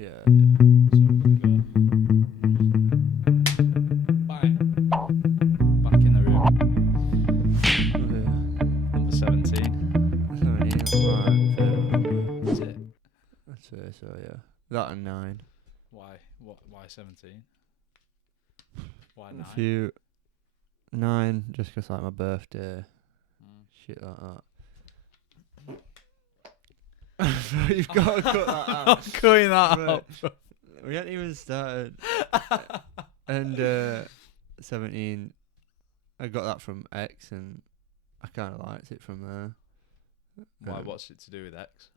Yeah. So we're gonna go. Bang. Back in the room. Number 17. 17, that's my favourite number. Is it? I'd say so, yeah. That and 9. Why? Why 17? Why A 9? few 9, just 'cause like my birthday, Mm. shit like that. You've got to cut that out. I'm cutting that Right. out. We hadn't even started. And 17, I got that from X, and I kind of liked it from there. Why? What's it to do with X?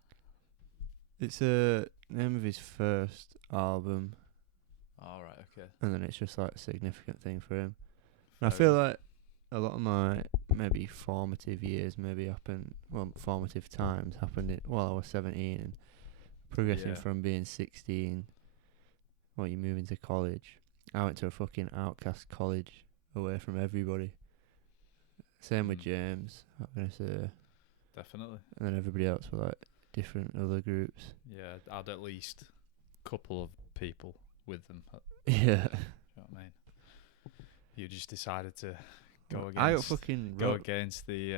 It's a name of his first album, All right. Okay. and then it's just like a significant thing for him. And I Fair feel enough. like a lot of my maybe formative years formative times happened while I was 17, and progressing Yeah. from being 16, well, you move into college. I went to a fucking outcast college away from everybody. Same with Mm. James, I'm gonna say, Definitely. and then everybody else were like different other groups. Yeah. I had at least a couple of people with them. Yeah. You know what I mean? You just decided to go I got against. fucking Go roped. against the.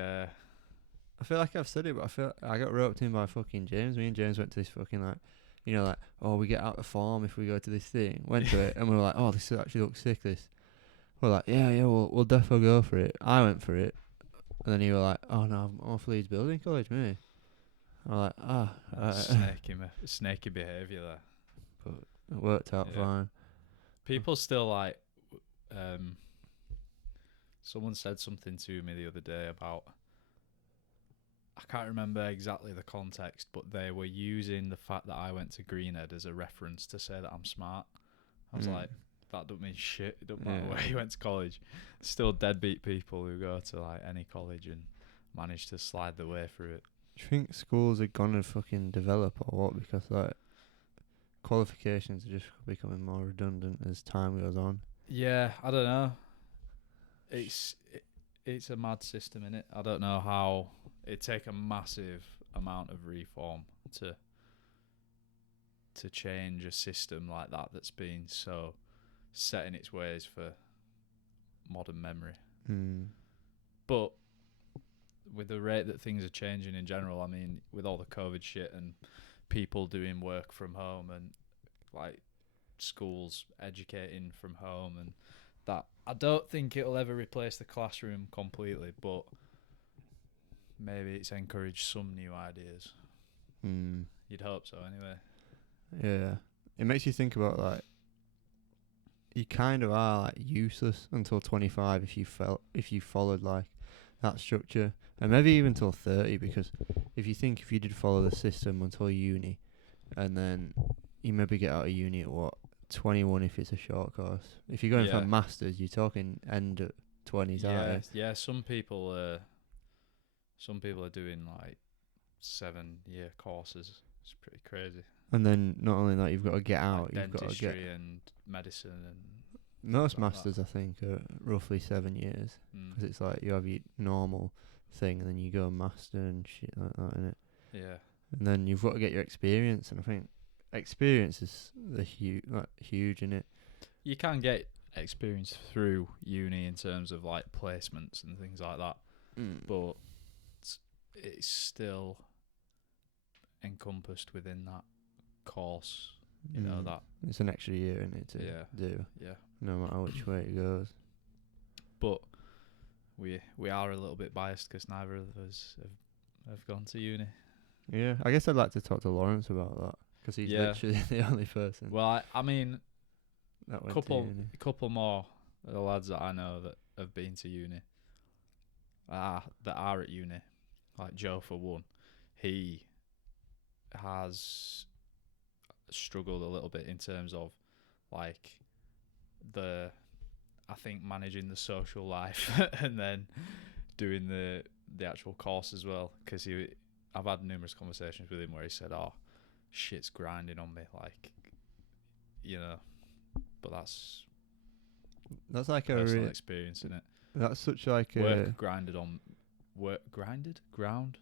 I feel like I've said it, but I feel I got roped in by fucking James. Me and James went to this fucking like, oh, we get out of form if we go to this thing. Went to it, and we were like, oh, this actually looks sick. This. We're like, yeah, we'll defo go for it. I went for it, and then you were like, oh no, I'm off Leeds Building College, me. I'm like, Snaky behaviour there. but it worked out Yeah. fine. People still like. Someone said something to me the other day about. I can't remember exactly the context, but they were using the fact that I went to Greenhead as a reference to say that I'm smart. I was like, that don't mean shit. It don't matter Yeah. where you went to college. Still deadbeat people who go to like any college and manage to slide their way through it. Do you think schools are gonna fucking develop or what? Because like qualifications are just becoming more redundant as time goes on. Yeah, I don't know. It's a mad system, innit? I don't know how it'd take a massive amount of reform to change a system like that that's been so set in its ways for modern memory. But with the rate that things are changing in general, I mean, with all the COVID shit and people doing work from home and like schools educating from home and that, I don't think it'll ever replace the classroom completely, but maybe it's encouraged some new ideas. You'd hope so anyway. Yeah. It makes you think about like you kind of are like useless until 25 if you followed like that structure, and maybe even till 30, because if you did follow the system until uni, and then you maybe get out of uni at 21 if it's a short course. If you're going for a masters, you're talking end of 20s. Yeah. Some people are doing like 7-year courses. It's pretty crazy. And then not only that, you've got to get out. Like You've got to dentistry get and medicine and most like masters. I think are roughly 7 years, because it's like you have your normal thing, and then you go master and shit like that, innit? Yeah. And then you've got to get your experience, and I think experience is huge in it. You can get experience through uni in terms of like placements and things like that, but it's still encompassed within that course. You know that it's an extra year in it to do. Yeah. No matter which way it goes. But we are a little bit biased because neither of us have gone to uni. Yeah, I guess I'd like to talk to Lawrence about that, because he's literally the only person. Well, I mean, that went a couple more of the lads that I know that have been to uni, that are at uni, like Joe for one, he has struggled a little bit in terms of like I think managing the social life and then doing the actual course as well, because I've had numerous conversations with him where he said, oh, shit's grinding on me, like, you know, but that's like personal experience, isn't it? That's such like work grinded on work grinded ground.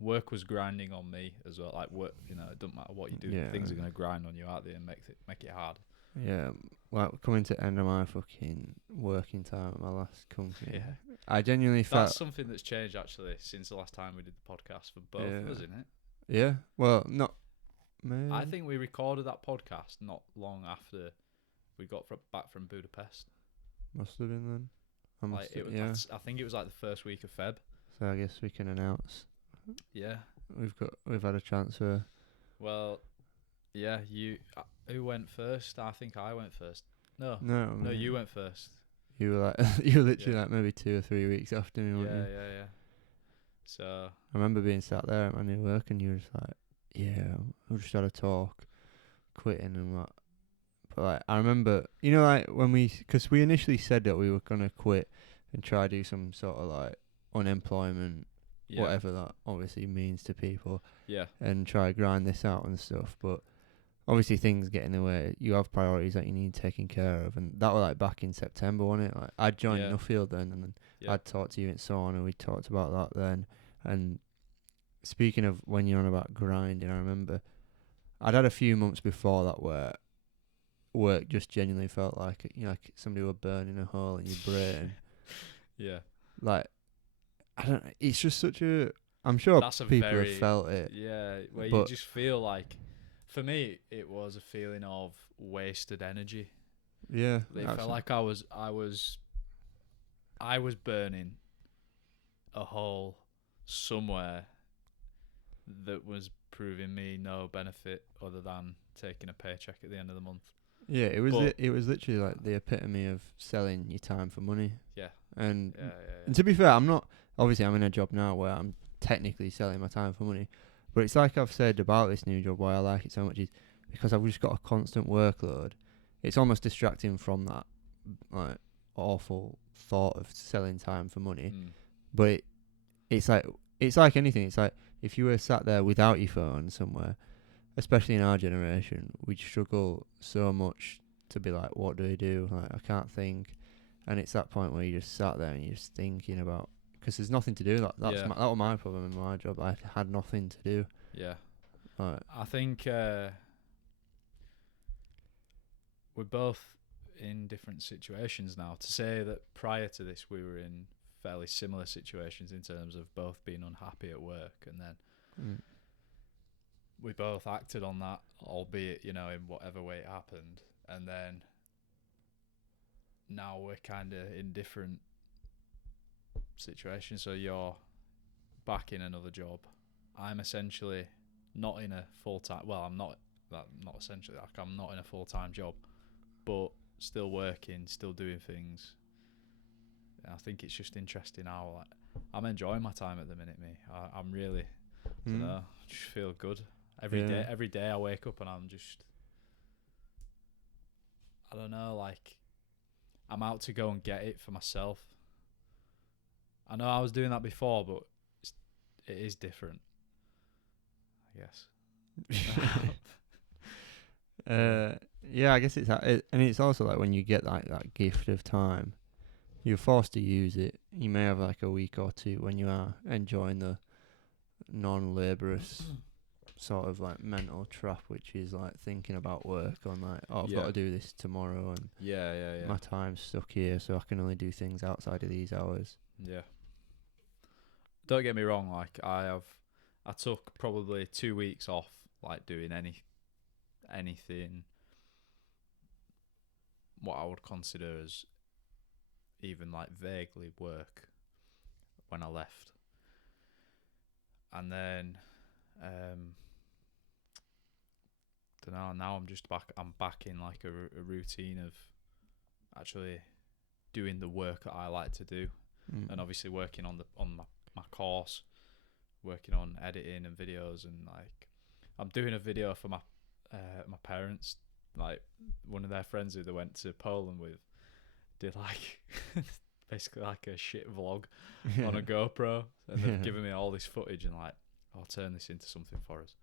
work was grinding on me as well. Like work, you know, it doesn't matter what you do, things are gonna grind on you out there and make it hard. Yeah, well, coming to the end of my fucking working time at my last company, Yeah, I genuinely felt that's something that's changed actually since the last time we did the podcast for both of us, isn't it? Yeah, well, not. I think we recorded that podcast not long after we got back from Budapest. Must have been then. I think it was like the first week of Feb. So I guess we can announce. Yeah, we've had a transfer. Well, yeah. Who went first? I think I went first. No, you went first. You were like you were literally like maybe 2 or 3 weeks after me, weren't you? Yeah. So I remember being sat there at my new work, and you were just like, "Yeah, we just had a talk, quitting and that." But like, I remember, you know, like because we initially said that we were gonna quit and try to do some sort of like unemployment, whatever that obviously means to people. Yeah. And try to grind this out and stuff, but obviously things get in the way. You have priorities that you need taken care of, and that was like back in September, wasn't it? Like I'd joined Nuffield then, and then I'd talked to you and so on, and we talked about that then. And speaking of when you're on about grinding, I remember I'd had a few months before that where work just genuinely felt like, you know, like somebody were burning a hole in your brain. Yeah. Like, I don't. It's just such a. I'm sure people have felt it. Yeah, where you just feel like. For me, it was a feeling of wasted energy. Yeah, it felt like I was burning a hole somewhere that was proving me no benefit other than taking a paycheck at the end of the month. Yeah, it was literally like the epitome of selling your time for money. Yeah. And to be fair, I'm in a job now where I'm technically selling my time for money. But it's like I've said about this new job, why I like it so much is because I've just got a constant workload. It's almost distracting from that like awful thought of selling time for money. But it's like anything. It's like if you were sat there without your phone somewhere, especially in our generation, we struggle so much to be like, what do I do? Like, I can't think. And it's that point where you just sat there and you're just thinking about, because there's nothing to do. That was my problem in my job. I had nothing to do. Yeah. Right. I think we're both in different situations now. To say that prior to this we were in fairly similar situations in terms of both being unhappy at work, and then we both acted on that, albeit, you know, in whatever way it happened, and then now we're kind of in different situations. So you're back in another job. I'm essentially not in a full-time... Well, I'm not essentially. Like, I'm not in a full-time job, but still working, still doing things. And I think it's just interesting how, like, I'm enjoying my time at the minute, me. I'm really... I don't know, just feel good. Every day I wake up and I'm just... I don't know, like... I'm out to go and get it for myself. I know I was doing that before, but it is different, I guess. Yeah, I guess it's and it's also like when you get like that gift of time, you're forced to use it. You may have like a week or two when you are enjoying the non-laborious sort of like mental trap, which is like thinking about work on like, oh, I've got to do this tomorrow, and my time's stuck here, so I can only do things outside of these hours. Yeah. Don't get me wrong, like I took probably 2 weeks off, like doing anything what I would consider as even like vaguely work when I left. And then don't know, now I'm back in like a routine of actually doing the work that I like to do, and obviously working on my course, working on editing and videos, and like I'm doing a video for my parents. Like one of their friends who they went to Poland with did like basically like a shit vlog on a GoPro, and they've given me all this footage and like, I'll turn this into something for us.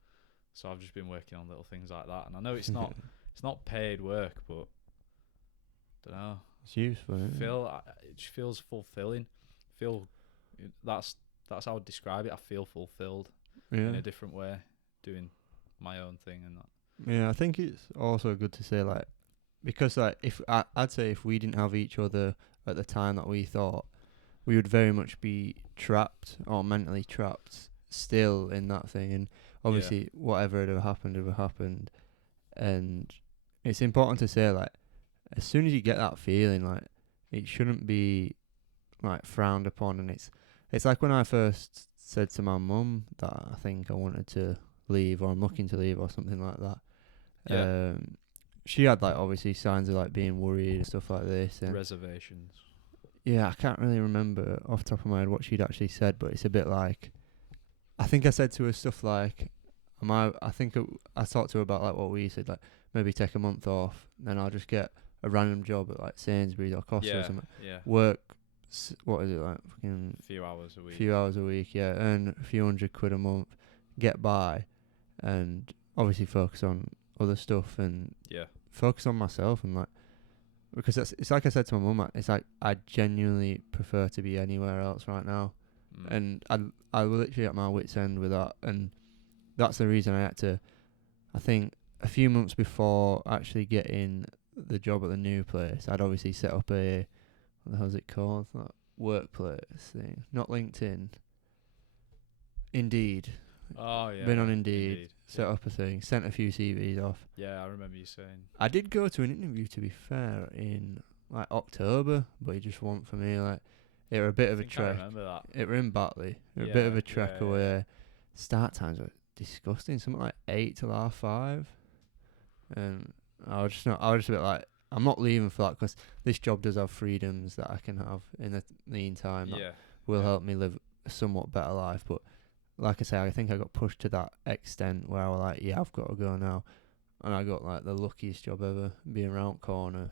So I've just been working on little things like that, and I know it's not paid work, but I don't know, it's useful. It just feels fulfilling. That's how I would describe it. I feel fulfilled. Yeah. in a different way, doing my own thing and that. Yeah, I think it's also good to say, like, because, like, I'd say if we didn't have each other at the time that we thought, we would very much be trapped or mentally trapped still in that thing. And obviously, whatever had happened. And it's important to say, like, as soon as you get that feeling, like, it shouldn't be, like, frowned upon. And it's like when I first said to my mum that I think I wanted to leave, or I'm looking to leave, or something like that. Yeah. She had, like, obviously signs of, like, being worried and stuff like this. And Reservations. yeah, I can't really remember off the top of my head what she'd actually said, but it's a bit like, I think I said to her stuff like, I talked to her about, like, what we said, like, maybe take a month off, then I'll just get a random job at, like, Sainsbury's or Costa or something. Yeah. Work, what is it, like, fucking Few hours a week. few hours a week, yeah, earn a few £100 a month, get by, and obviously focus on other stuff and focus on myself. And, like, because it's like I said to my mum, it's like I genuinely prefer to be anywhere else right now. And I was literally at my wit's end with that, and that's the reason I had to, I think a few months before actually getting the job at the new place, I'd obviously set up a, what the hell's it called, that workplace thing, not LinkedIn, Indeed. Oh yeah. Been on Indeed. Set up a thing, sent a few CVs off. Yeah, I remember you saying. I did go to an interview, to be fair, in, like, October, but it just wasn't for me. Like, it were a bit of a trek. I remember that. It were in Batley. It were a bit of a trek away. Start times were disgusting. Something like 8 till 5:30. And I was just a bit like, I'm not leaving for that, because this job does have freedoms that I can have in the meantime that will help me live a somewhat better life. But like I say, I think I got pushed to that extent where I was like, yeah, I've got to go now. And I got, like, the luckiest job ever, being round corner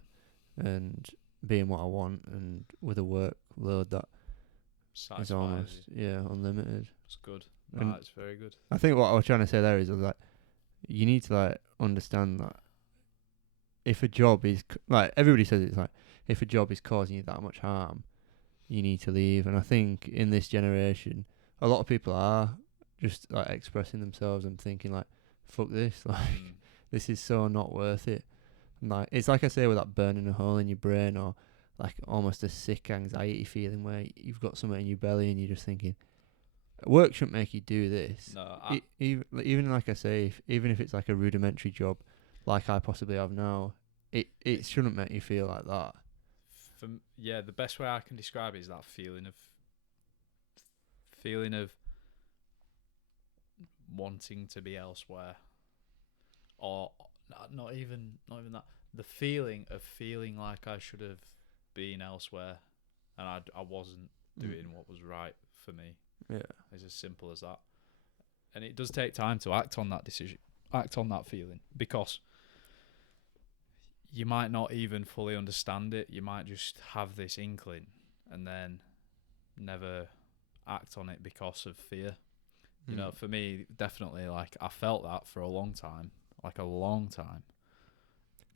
and being what I want, and with a workload that is almost unlimited. It's good. No, it's very good. I think what I was trying to say there is, like, you need to, like, understand that if a job is like, everybody says it's like, if a job is causing you that much harm, you need to leave. And I think in this generation, a lot of people are just, like, expressing themselves and thinking, like, fuck this, like, this is so not worth it. And, like, it's like I say, with that burning a hole in your brain, or, like, almost a sick anxiety feeling where you've got something in your belly and you're just thinking, work shouldn't make you do this. No, even like I say, even if it's like a rudimentary job, like I possibly have now, it shouldn't make you feel like that. The best way I can describe it is that feeling of wanting to be elsewhere, or not even that. The feeling of feeling like I should have been elsewhere, and I wasn't doing what was right for me. Yeah, it's as simple as that. And it does take time to act on that decision, act on that feeling, because you might not even fully understand it. You might just have this inkling and then never act on it because of fear. You know, for me, definitely, like, I felt that for a long time.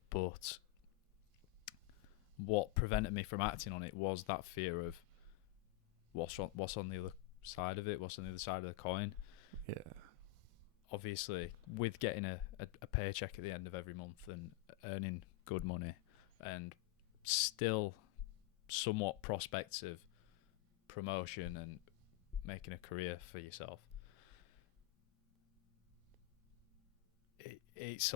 But what prevented me from acting on it was that fear of what's on the other side of it, what's on the other side of the coin. Yeah. Obviously, with getting a paycheck at the end of every month and earning good money, and still somewhat prospects of promotion and making a career for yourself, it's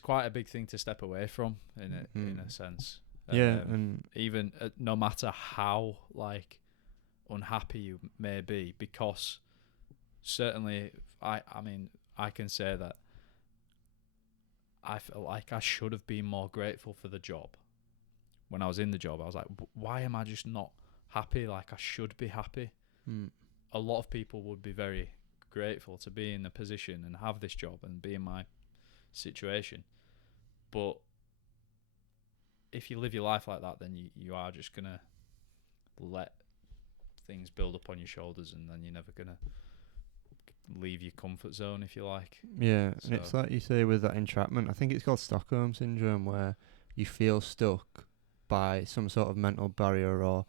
quite a big thing to step away from in a sense. And even no matter how, like, unhappy you may be, because certainly I mean I can say that I felt like I should have been more grateful for the job. When I was in the job, I was like, why am I just not happy like I should be happy? A lot of people would be very grateful to be in the position and have this job and be in my situation. But if you live your life like that, then you are just going to let things build up on your shoulders, and then you're never going to leave your comfort zone, if you like. Yeah, so. And it's like you say with that entrapment, I think it's called Stockholm Syndrome, where you feel stuck by some sort of mental barrier or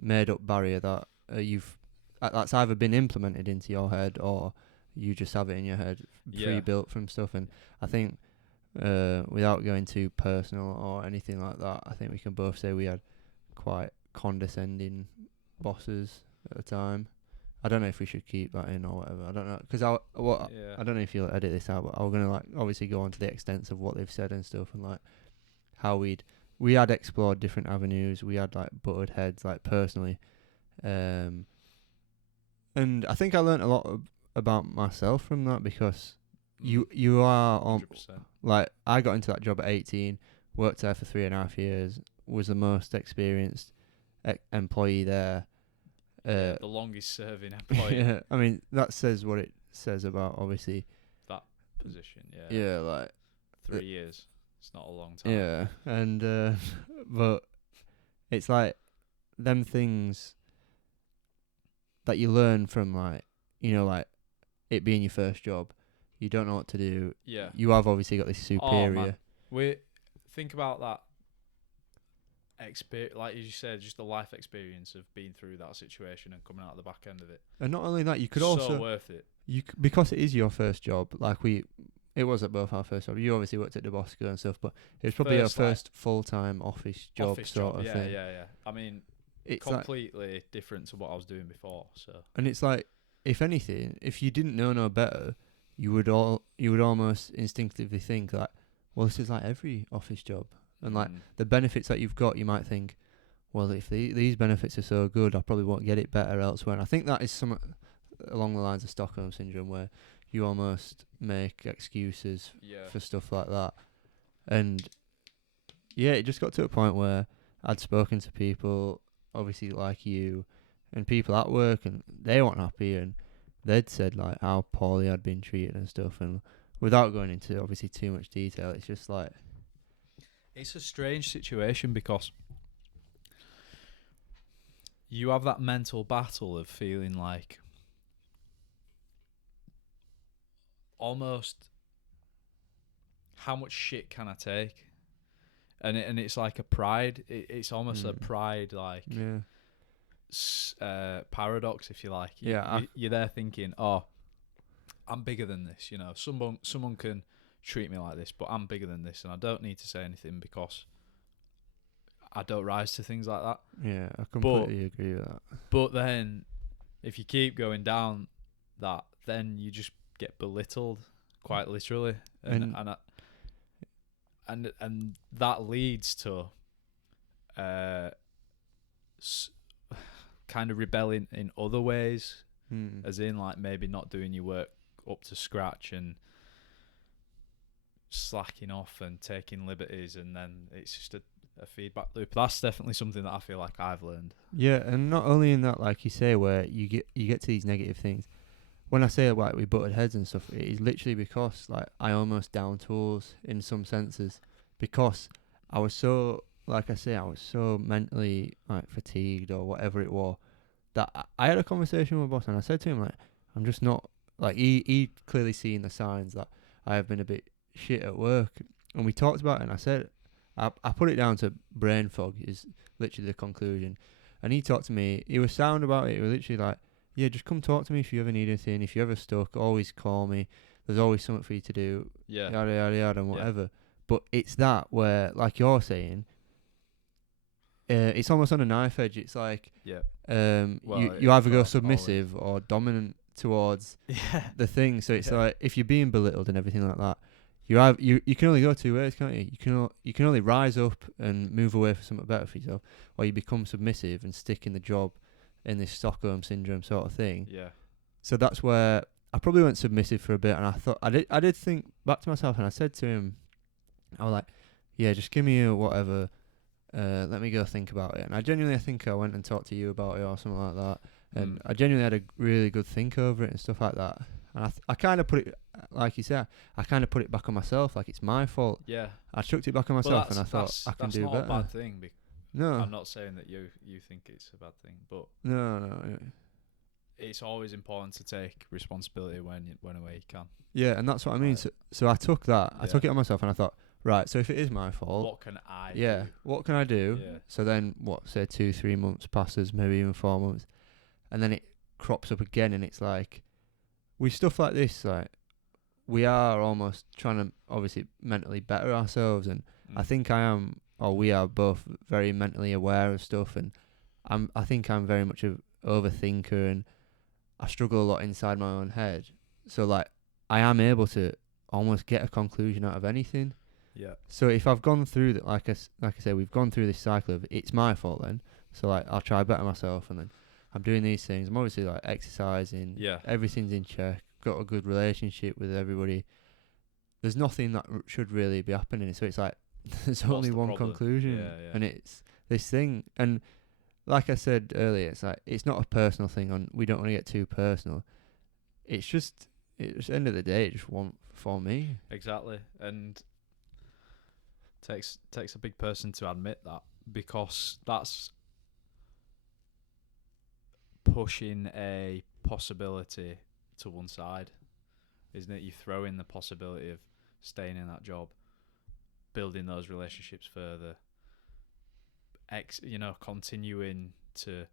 made up barrier that you've that's either been implemented into your head or you just have it in your head pre-built from stuff. And I think without going too personal or anything like that, I think we can both say we had quite condescending bosses at the time. I don't know if we should keep that in or whatever. I don't know, because I don't know if you'll edit this out, but I'm gonna like obviously go on to the extents of what they've said and stuff, and like how we had explored different avenues. We had like butted heads, like personally, and I think I learnt a lot about myself from that, because you are on, like, I got into that job at 18, worked there for 3.5 years, was the most experienced employee there. The longest serving employee. Yeah, I mean that says what it says about obviously that position. Yeah. Yeah, like 3 years. It's not a long time. Yeah, and but it's like them things that you learn from, like, you know, like it being your first job. You don't know what to do. Yeah. You have obviously got this superior. Oh, man. We think about that experience, like you said, just the life experience of being through that situation and coming out the back end of it. And not only that, you could so also worth it. Because it is your first job. Like it was at both our first job. You obviously worked at DeBosco and stuff, but it was probably your first full-time office job sort of thing. Yeah. I mean, it's completely different to what I was doing before. So. And it's like, if anything, if you didn't know no better, you would almost instinctively think that, well, this is like every office job. And like the benefits that you've got, you might think, well, if these benefits are so good, I probably won't get it better elsewhere. And I think that is some along the lines of Stockholm Syndrome, where you almost make excuses for stuff like that. And yeah, it just got to a point where I'd spoken to people, obviously like you, and people at work, and they weren't happy, and they'd said like how poorly I'd been treated and stuff. And without going into obviously too much detail, it's just like, it's a strange situation, because you have that mental battle of feeling like almost, how much shit can I take? And it's like a pride. It's almost a pride, like paradox, if you like. You're there thinking, oh, I'm bigger than this. You know, someone can treat me like this, but I'm bigger than this, and I don't need to say anything because I don't rise to things like that. Yeah, I completely agree with that. But then, if you keep going down that, then you just get belittled, quite literally, and that leads to kind of rebelling in other ways, as in like maybe not doing your work up to scratch and slacking off and taking liberties, and then it's just a feedback loop. That's definitely something that I feel like I've learned. Yeah, and not only in that, like you say, where you get to these negative things. When I say like we butted heads and stuff, it is literally because like I almost down tools in some senses, because I was so, like I say, I was so mentally like fatigued or whatever it was, that I had a conversation with my boss, and I said to him like, I'm just not, like, he clearly seen the signs that I have been a bit shit at work, and we talked about it, and I said, I put it down to brain fog is literally the conclusion. And he talked to me, he was sound about it. He was literally like, yeah, just come talk to me if you ever need anything, if you're ever stuck, always call me, there's always something for you to do, yada yada yada and whatever. But it's that where, like you're saying, it's almost on a knife edge. It's like you either go submissive or dominant towards the thing. So it's like, if you're being belittled and everything like that, you can only go two ways, can't you? You can only rise up and move away for something better for yourself, or you become submissive and stick in the job in this Stockholm Syndrome sort of thing. Yeah. So that's where I probably went submissive for a bit, and I thought I did think back to myself, and I said to him, I was like, yeah, just give me a whatever. Let me go think about it. And I think I went and talked to you about it or something like that. And I genuinely had a really good think over it and stuff like that. And I kind of put it, like you said, I kind of put it back on myself, like it's my fault. Yeah. I chucked it back on myself, and I thought I can do better. That's not a bad thing. No. I'm not saying that you think it's a bad thing, but no. It's always important to take responsibility when you can. Yeah, and that's what I mean. So I took that. I took it on myself, and I thought, right, so if it is my fault, what can I do? What can I do? Yeah. So then, say 2-3 months passes, maybe even 4 months, and then crops up again, and it's like with stuff like this, like we are almost trying to obviously mentally better ourselves, and I think I am, or we are both very mentally aware of stuff, and I think I'm very much a overthinker, and I struggle a lot inside my own head. So like I am able to almost get a conclusion out of anything. Yeah. So if I've gone through that, like I say, we've gone through this cycle of it's my fault then. So like I'll try better myself, and then I'm doing these things. I'm obviously like exercising. Yeah. Everything's in check. Got a good relationship with everybody. There's nothing that should really be happening. So it's like there's only one problem? conclusion, Yeah. and it's this thing. And like I said earlier, it's like it's not a personal thing. On we don't want to get too personal. It's just at the end of the day, it just won't for me. Exactly, and takes a big person to admit that, because that's pushing a possibility to one side, isn't it? You throw in the possibility of staying in that job, building those relationships further, continuing to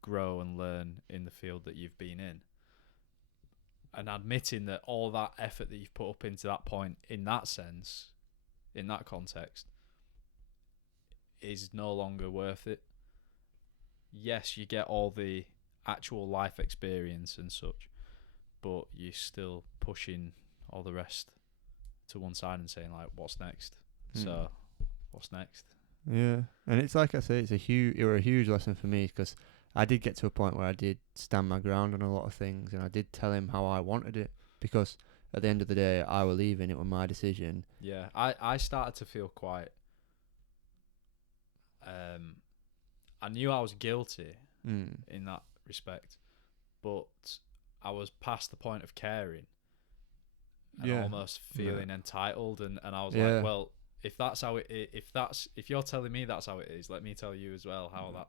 grow and learn in the field that you've been in, and admitting that all that effort that you've put up into that point, in that sense, in that context, is no longer worth it. Yes, you get all the actual life experience and such, but you're still pushing all the rest to one side and saying like, what's next? So what's next? Yeah, and it's like I say, it were a huge lesson for me, because I did get to a point where I did stand my ground on a lot of things, and I did tell him how I wanted it, because at the end of the day, I were leaving. It was my decision. Yeah, I started to feel quite. I knew I was guilty in that respect, but I was past the point of caring and almost feeling entitled, and I was like, well, if that's how it, if you're telling me that's how it is, let me tell you as well how that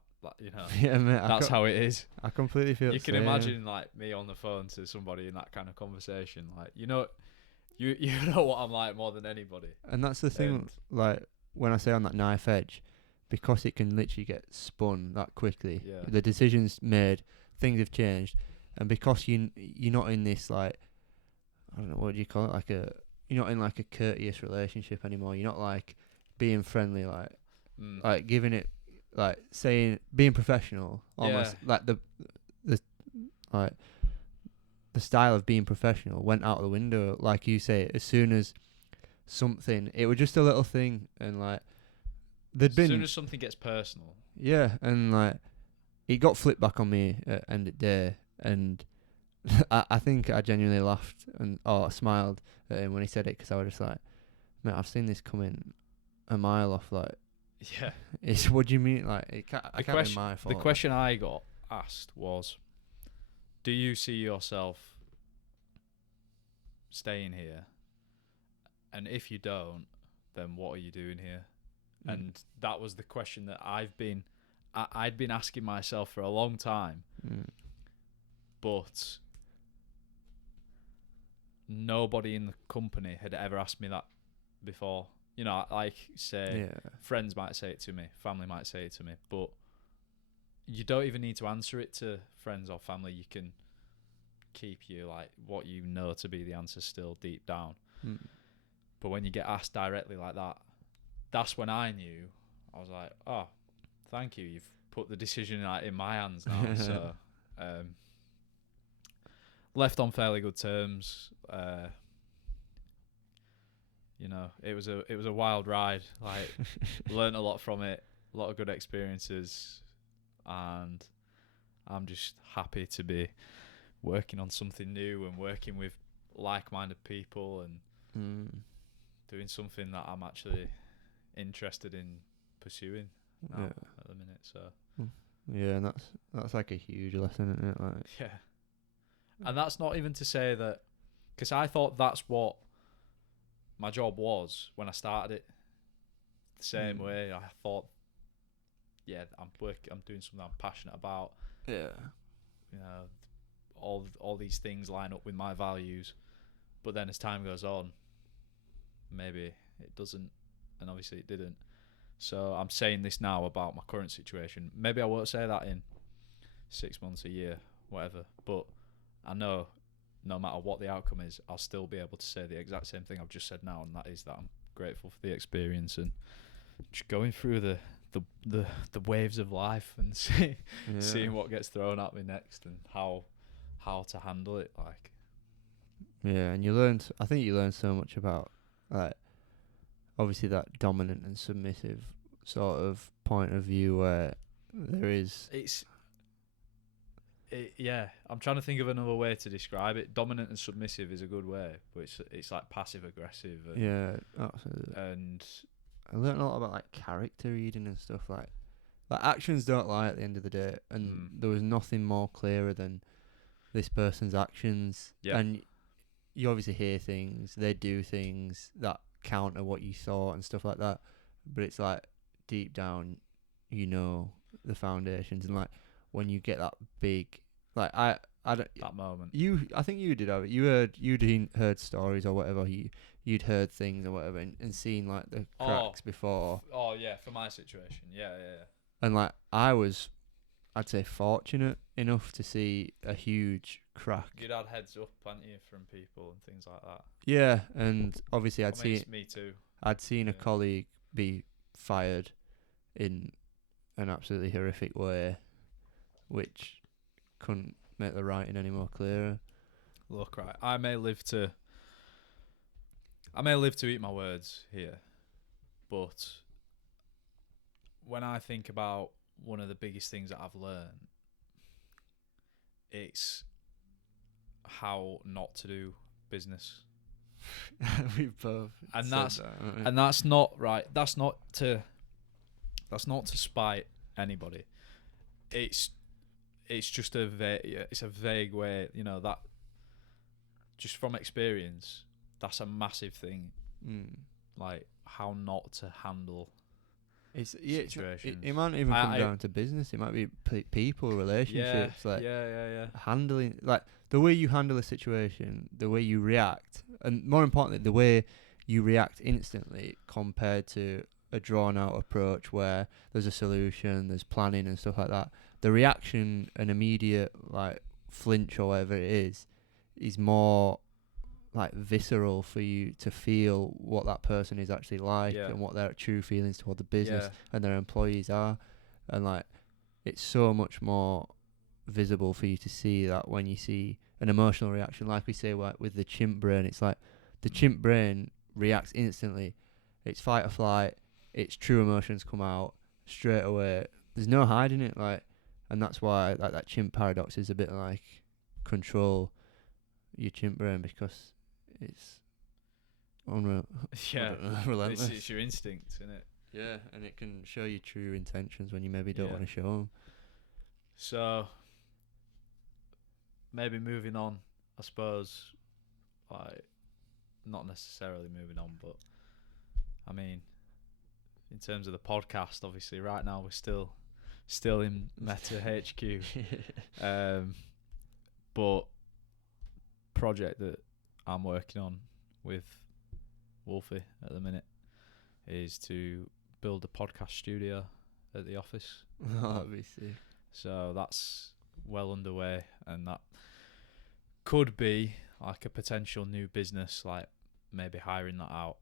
yeah, mate, that's how it is. I completely feel you can imagine like me on the phone to somebody in that kind of conversation, like you know what I'm like more than anybody. And that's the thing, like when I say on that knife edge, because it can literally get spun that quickly. The decision's made, things have changed, and because you're not in this, like, I don't know, what do you call it, like you're not in like a courteous relationship anymore. You're not like being friendly, like giving it, like saying, being professional, almost like the like the style of being professional went out of the window. Like you say, as soon as something, it was just a little thing, and like as soon as something gets personal, and like it got flipped back on me at end of day, and I think I genuinely laughed and smiled at him when he said it, because I was just like, mate, I've seen this coming a mile off. Like, it's what do you mean? Like, it can't be my fault. The question I got asked was, do you see yourself staying here? And if you don't, then what are you doing here? And that was the question that I'd been asking myself for a long time, but nobody in the company had ever asked me that before. You know, like say friends might say it to me, family might say it to me, but you don't even need to answer it to friends or family. You can keep like what you know to be the answer still deep down. But when you get asked directly like that, that's when I knew. I was like, oh, thank you. You've put the decision in my hands now. So left on fairly good terms. It was a wild ride. Like, learned a lot from it, a lot of good experiences, and I'm just happy to be working on something new and working with like-minded people and doing something that I'm actually interested in pursuing now at the minute. So and that's like a huge lesson, isn't it? Like, and that's not even to say that, because I thought that's what my job was when I started it. The same way I thought, I'm doing something I'm passionate about. All these things line up with my values, but then as time goes on, maybe it doesn't, and obviously it didn't. So I'm saying this now about my current situation. Maybe I won't say that in 6 months, a year, whatever. But I know no matter what the outcome is, I'll still be able to say the exact same thing I've just said now, and that is that I'm grateful for the experience and just going through the waves of life and seeing what gets thrown at me next and how to handle it. Like, yeah, and I think you learn so much about, like, obviously that dominant and submissive sort of point of view where there is. Yeah, I'm trying to think of another way to describe it. Dominant and submissive is a good way, but it's like passive aggressive. Yeah, absolutely. And I learned a lot about like character reading and stuff like actions don't lie at the end of the day, and there was nothing more clearer than this person's actions. Yeah. And you obviously hear things, they do things that counter what you thought and stuff like that, but it's like deep down, you know, the foundations. And like when you get that big, like I don't, that moment. I think you did have it. You'd heard stories or whatever. You'd heard things or whatever, and seen like the cracks before. Oh yeah, for my situation, yeah. And like I was, I'd say, fortunate enough to see a huge crack. You'd had heads up plenty from people and things like that. Yeah, and obviously Me too. I'd seen a colleague be fired in an absolutely horrific way, which couldn't make the writing any more clearer. Look, right, I may live to eat my words here, but when I think about one of the biggest things that I've learned, it's how not to do business. We both, and that's not right. That's not to spite anybody. It's just it's a vague way, you know, that just from experience, that's a massive thing. Like how not to handle situations. It might even come down to business. It might be people, relationships, handling, like the way you handle a situation, the way you react, and more importantly, the way you react instantly compared to a drawn out approach where there's a solution, there's planning and stuff like that. The reaction, an immediate like flinch or whatever it is more like visceral for you to feel what that person is actually like and what their true feelings toward the business and their employees are. And like it's so much more visible for you to see that when you see an emotional reaction, like we say, like with the chimp brain. It's like the chimp brain reacts instantly. It's fight or flight. Its true emotions come out straight away. There's no hiding it, like, and that's why like that chimp paradox is a bit like control your chimp brain, because it's relentless. It's your instinct, isn't it? Yeah, and it can show you true intentions when you maybe don't want to show them. So maybe moving on, I suppose, like not necessarily moving on, but I mean, in terms of the podcast, obviously right now we're still in Meta HQ, but project that I'm working on with Wolfie at the minute is to build a podcast studio at the office. Obviously. So that's well underway, and that could be like a potential new business, like maybe hiring that out.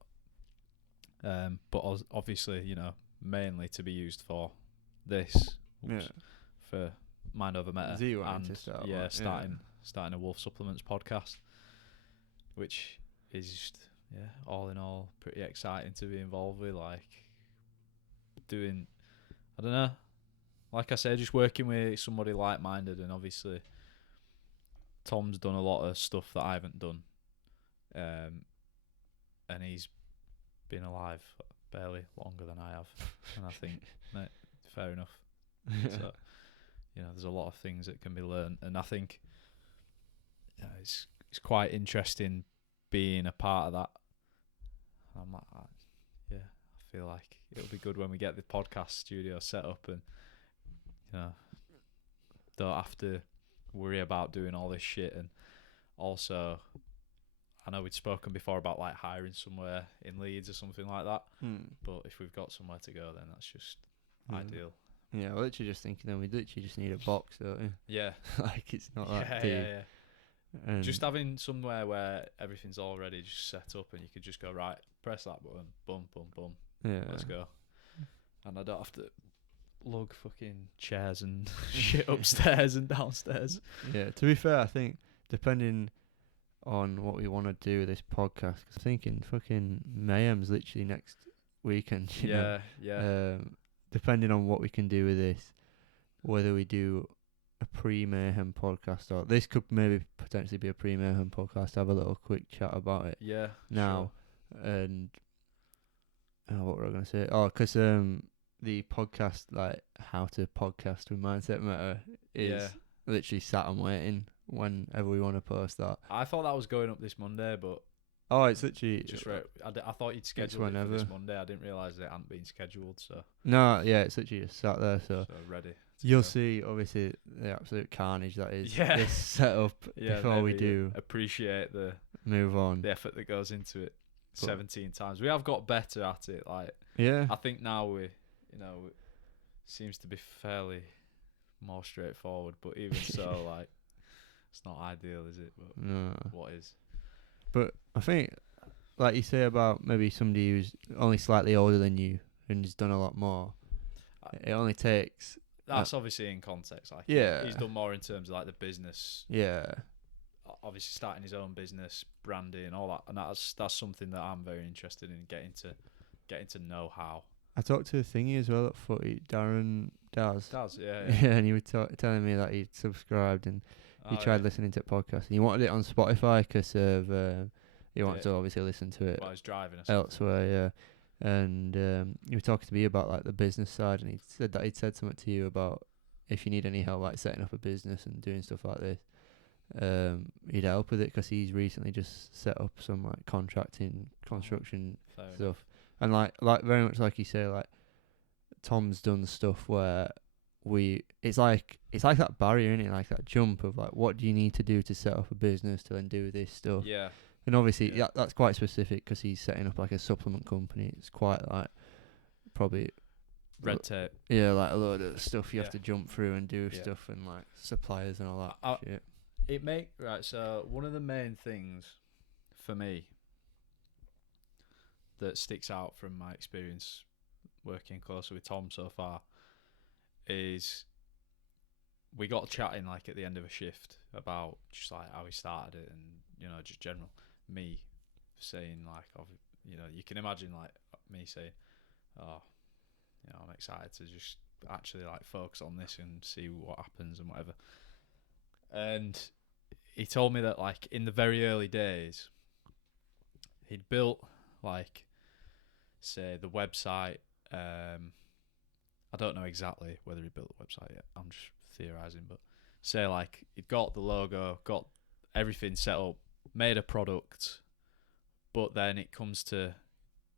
But obviously, you know, mainly to be used for this, for Mind Over Meta, and starting a Wolf Supplements podcast, which is just, all in all pretty exciting to be involved with. Like doing, I don't know, like I said, just working with somebody like-minded, and obviously Tom's done a lot of stuff that I haven't done, and he's been alive barely longer than I have, and I think, mate, fair enough. So, you know, there's a lot of things that can be learned, and I think it's quite interesting being a part of that. I'm like, I feel like it'll be good when we get the podcast studio set up, and you know, don't have to worry about doing all this shit. And also, I know we'd spoken before about like hiring somewhere in Leeds or something like that, but if we've got somewhere to go, then that's just ideal. Yeah, I was literally just thinking then we literally just need a box, don't we? Yeah. Like it's not that Yeah, deep. yeah. And Just having somewhere where everything's already just set up and you could just go, right, press that button, boom, boom, boom, yeah. let's go. And I don't have to lug fucking chairs and shit upstairs and downstairs. Yeah, to be fair, I think depending on what we want to do with this podcast, 'cause I'm thinking fucking Mayhem's literally next weekend, you know. Yeah. Depending on what we can do with this, whether we do a pre-Mayhem podcast or this could maybe potentially be a pre-Mayhem podcast, have a little quick chat about it Yeah. now. Sure. And what were I going to say? Oh, because the podcast, like how to podcast with Mindset Matter, is literally sat and waiting whenever we want to post that. I thought that was going up this Monday, but oh, it's literally just right. I thought you'd scheduled it for this Monday. I didn't realise it hadn't been scheduled. So no, yeah, it's literally just sat there. So ready. You'll see, obviously, the absolute carnage that is this setup Yeah, before we do appreciate the move on, the effort that goes into it. 17 times. We have got better at it. Like, yeah, I think now we, it seems to be fairly more straightforward. But even so, like, it's not ideal, is it? But no. What is? But I think, like you say about maybe somebody who's only slightly older than you and has done a lot more. It only takes. That's obviously in context. Like, he's done more in terms of like the business. Yeah. Obviously, starting his own business, branding, all that, and that's something that I'm very interested in getting to know how. I talked to a thingy as well at Footy, Darren Daz. Yeah. Yeah, and he was telling me that he'd subscribed and he tried listening to the podcast and he wanted it on Spotify because of he wanted to obviously listen to it while he's driving elsewhere. Yeah, and he was talking to me about like the business side, and he said that he'd said something to you about if you need any help like setting up a business and doing stuff like this. He'd help with it because he's recently just set up some like contracting construction stuff, and like very much like you say, like Tom's done stuff where it's like that barrier, isn't it? Like that jump of like what do you need to do to set up a business to then do this stuff. Yeah. And obviously that's quite specific because he's setting up like a supplement company. It's quite like probably red tape. Yeah, like a load of stuff you have to jump through and do stuff and like suppliers and all that shit. So one of the main things for me that sticks out from my experience working closer with Tom so far is we got chatting like at the end of a shift about just like how he started it and just general me saying like you can imagine like me saying I'm excited to just actually like focus on this and see what happens and whatever. And he told me that like in the very early days, he'd built like, say, the website. I don't know exactly whether he built the website yet. I'm just theorizing, but say like he'd got the logo, got everything set up, made a product, but then it comes to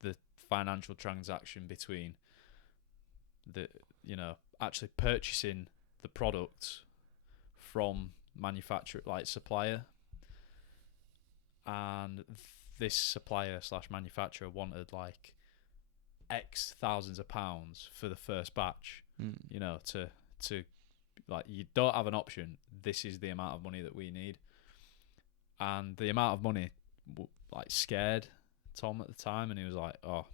the financial transaction between the actually purchasing the product from manufacturer, like supplier, and this supplier / manufacturer wanted like X thousands of pounds for the first batch. To like, you don't have an option, this is the amount of money that we need. And the amount of money like scared Tom at the time, and he was like, oh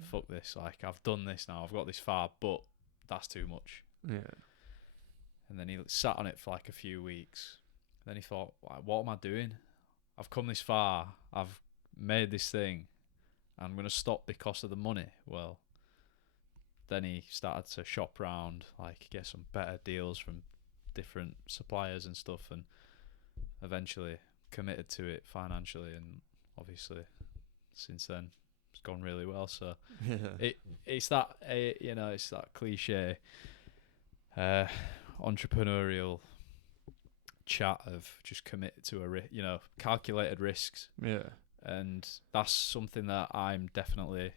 fuck this, like I've done this now, I've got this far, but that's too much. Yeah. And then he sat on it for like a few weeks. Then he thought, what am I doing? I've come this far. I've made this thing. I'm going to stop because of the money. Well, then he started to shop around, like get some better deals from different suppliers and stuff, and eventually committed to it financially. And obviously, since then, it's gone really well. So it's that it's that cliche entrepreneurial chat of just commit to calculated risks. Yeah. And that's something that I'm definitely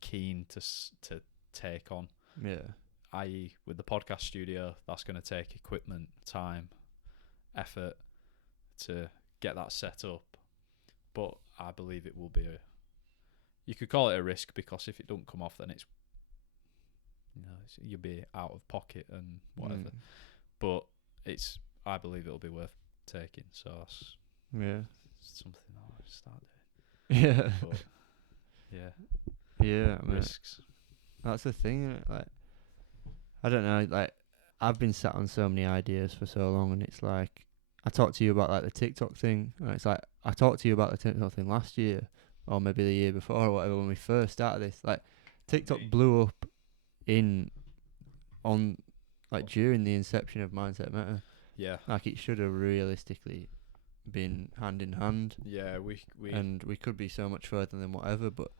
keen to take on. Yeah. I.e. with the podcast studio, that's going to take equipment, time, effort to get that set up, but I believe it will be you could call it a risk, because if it don't come off, then it's, you'll be out of pocket and whatever. But I believe it'll be worth taking. So that's something I'll start doing. Yeah. But, yeah. Yeah. Risks. That's the thing. Like, I don't know. Like, I've been sat on so many ideas for so long, and it's like, I talked to you about like the TikTok thing, and it's like I talked to you about the TikTok thing last year, or maybe the year before, or whatever, when we first started this. Like, TikTok blew up during the inception of Mindset Matter. Yeah. Like, it should have realistically been hand in hand. Yeah, we and we could be so much further than whatever, but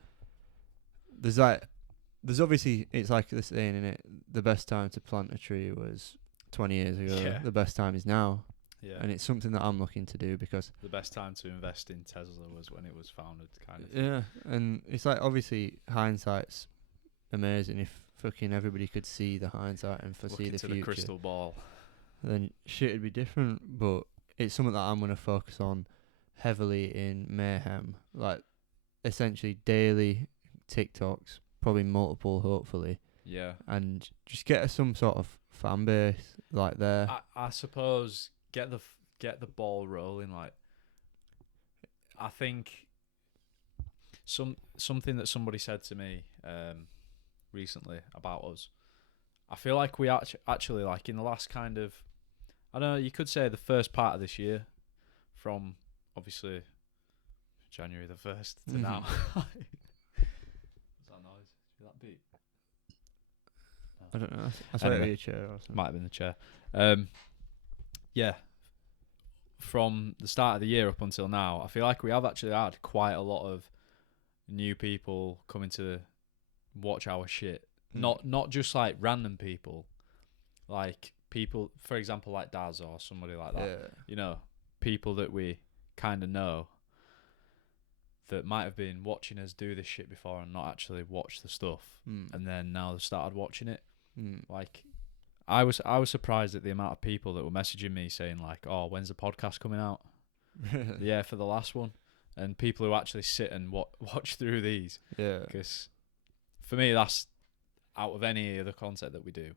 there's obviously, it's like the saying, in it, the best time to plant a tree was 20 years ago. Yeah. The best time is now. Yeah. And it's something that I'm looking to do, because the best time to invest in Tesla was when it was founded, kind of. Yeah, and it's like, obviously hindsight's amazing. If fucking everybody could see the hindsight and foresee Look the into future, the crystal ball. then shit would be different. But it's something that I'm going to focus on heavily in Mayhem, like essentially daily TikToks, probably multiple, hopefully. Yeah. And just get some sort of fan base like there. I suppose get the ball rolling. Like, I think something that somebody said to me recently about us. I feel like we actually like in the last kind of, I don't know, you could say the first part of this year, from obviously January the 1st to now. What's that noise? Is that beat? No. I don't know. I saw it in a chair or something. Might have been the chair. Yeah. From the start of the year up until now, I feel like we have actually had quite a lot of new people coming to watch our shit. Not just like random people, like people, for example, like Daz or somebody like that. Yeah. You know, people that we kind of know that might have been watching us do this shit before and not actually watch the stuff, and then now they've started watching it. Like, I was surprised at the amount of people that were messaging me saying like, "Oh, when's the podcast coming out?" Yeah, for the last one, and people who actually sit and watch through these. Yeah. Because for me, that's out of any other content that we do.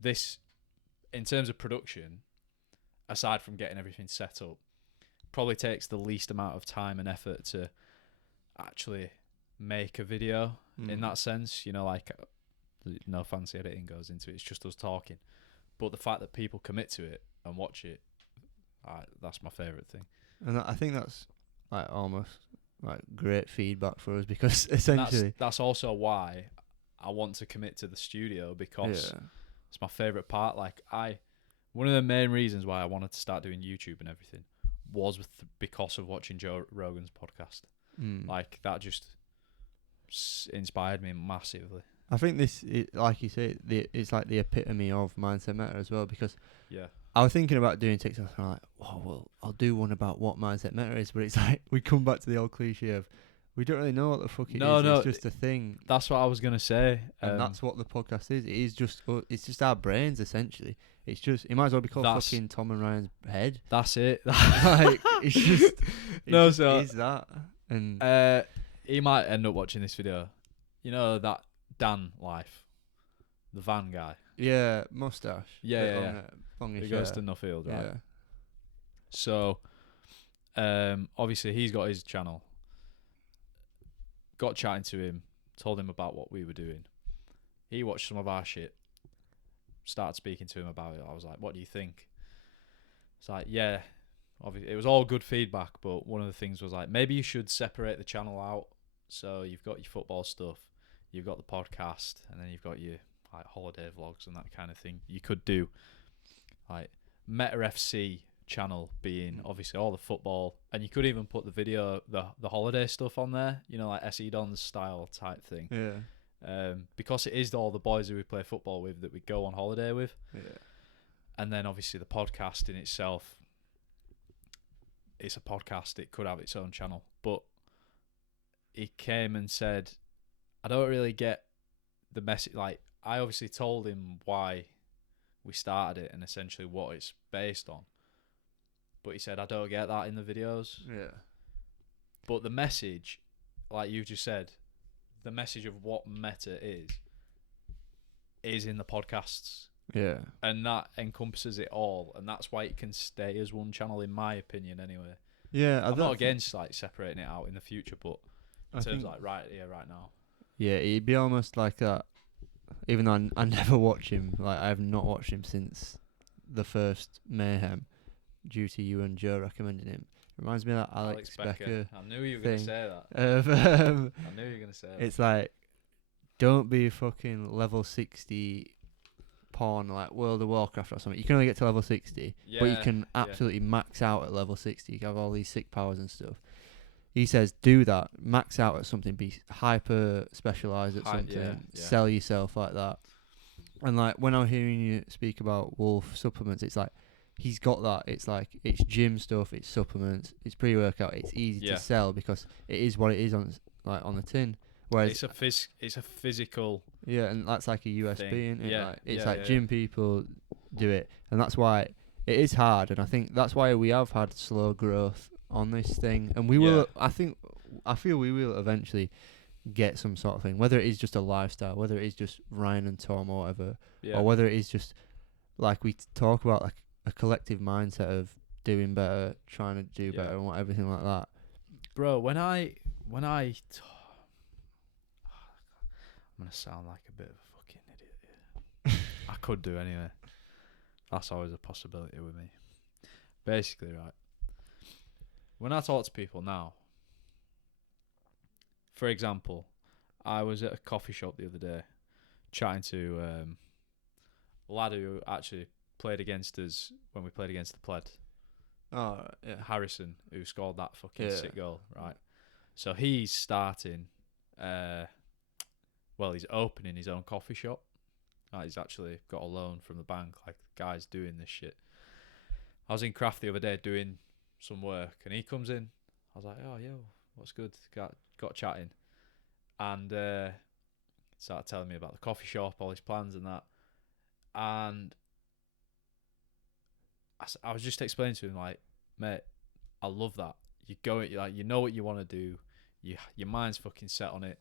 This, in terms of production, aside from getting everything set up, probably takes the least amount of time and effort to actually make a video in that sense. You know, like, no fancy editing goes into it. It's just us talking. But the fact that people commit to it and watch it, that's my favourite thing. And I think that's like almost like great feedback for us, because essentially that's also why I want to commit to the studio, because it's my favourite part. Like, one of the main reasons why I wanted to start doing YouTube and everything was because of watching Joe Rogan's podcast. Like, that just inspired me massively. I think this, like you say, it's like the epitome of Mindset Matter as well, because I was thinking about doing TikTok and I'm like, oh, well, I'll do one about what Mindset Matter is, but it's like, we come back to the old cliche of, we don't really know what the fuck it is. It's just a thing. That's what I was going to say. And that's what the podcast is. It is just, it's just our brains, essentially. It's just, it might as well be called fucking Tom and Ryan's head. That's it. Like, it's just, is that. And he might end up watching this video. You know that Dan Life, the van guy. Yeah, mustache. Yeah. Longish he goes to Nuffield, right? Yeah. So, obviously he's got his channel. Got chatting to him, told him about what we were doing. He watched some of our shit. Started speaking to him about it. I was like, "What do you think?" It's like, yeah. Obviously, it was all good feedback, but one of the things was like, maybe you should separate the channel out. So you've got your football stuff, you've got the podcast, and then you've got your like holiday vlogs and that kind of thing. You could do like Meta FC channel being obviously all the football, and you could even put the video, the holiday stuff on there. You know, like SE Don's style type thing. Yeah. Because it is all the boys who we play football with that we go on holiday with. Yeah. And then obviously the podcast in itself, it's a podcast. It could have its own channel, but he came and said, I don't really get the message. Like, I obviously told him why we started it and essentially what it's based on. But he said, I don't get that in the videos. Yeah. But the message, like you just said, the message of what meta is in the podcasts. Yeah. And that encompasses it all, and that's why it can stay as one channel, in my opinion, anyway. Yeah, I'm not against like separating it out in the future, but in terms of like right now. Yeah, it'd be almost like that. Even though I never watch him, like I have not watched him since the first Mayhem, due to you and Joe recommending him. Reminds me of that Alex Becker. I knew you were going to say that. I knew you were going to say that. It's like, don't be fucking level 60 porn like World of Warcraft or something. You can only get to level 60, but you can absolutely max out at level 60. You can have all these sick powers and stuff. He says, do that, max out at something, be hyper specialised at something, sell yourself like that. And like when I'm hearing you speak about Wolf supplements, it's like he's got that. It's like it's gym stuff, it's supplements, it's pre-workout. It's easy to sell because it is what it is on the tin. Whereas it's a physical. Yeah, and that's like a USP, isn't it? Yeah, like, it's gym people do it, and that's why it is hard. And I think that's why we have had slow growth on this thing, and we will. I feel we will eventually get some sort of thing, whether it is just a lifestyle, whether it is just Ryan and Tom or whatever, or whether it is just like we talk about, like a collective mindset of doing better, trying to do better, and everything like that. Bro, when I I'm gonna sound like a bit of a fucking idiot here. I could do anyway. That's always a possibility with me. Basically, right. When I talk to people now, for example, I was at a coffee shop the other day, chatting to a lad who actually played against us when we played against the Pled. Oh, yeah. Harrison, who scored that fucking sick goal, right? So he's starting. He's opening his own coffee shop. He's actually got a loan from the bank. Like, the guy's doing this shit. I was in Craft the other day doing some work, and he comes in. I was like, "Oh, yo, what's good?" Got chatting, and started telling me about the coffee shop, all his plans and that. And I was just explaining to him, like, mate, I love that. You go, like, you know what you want to do. Your mind's fucking set on it.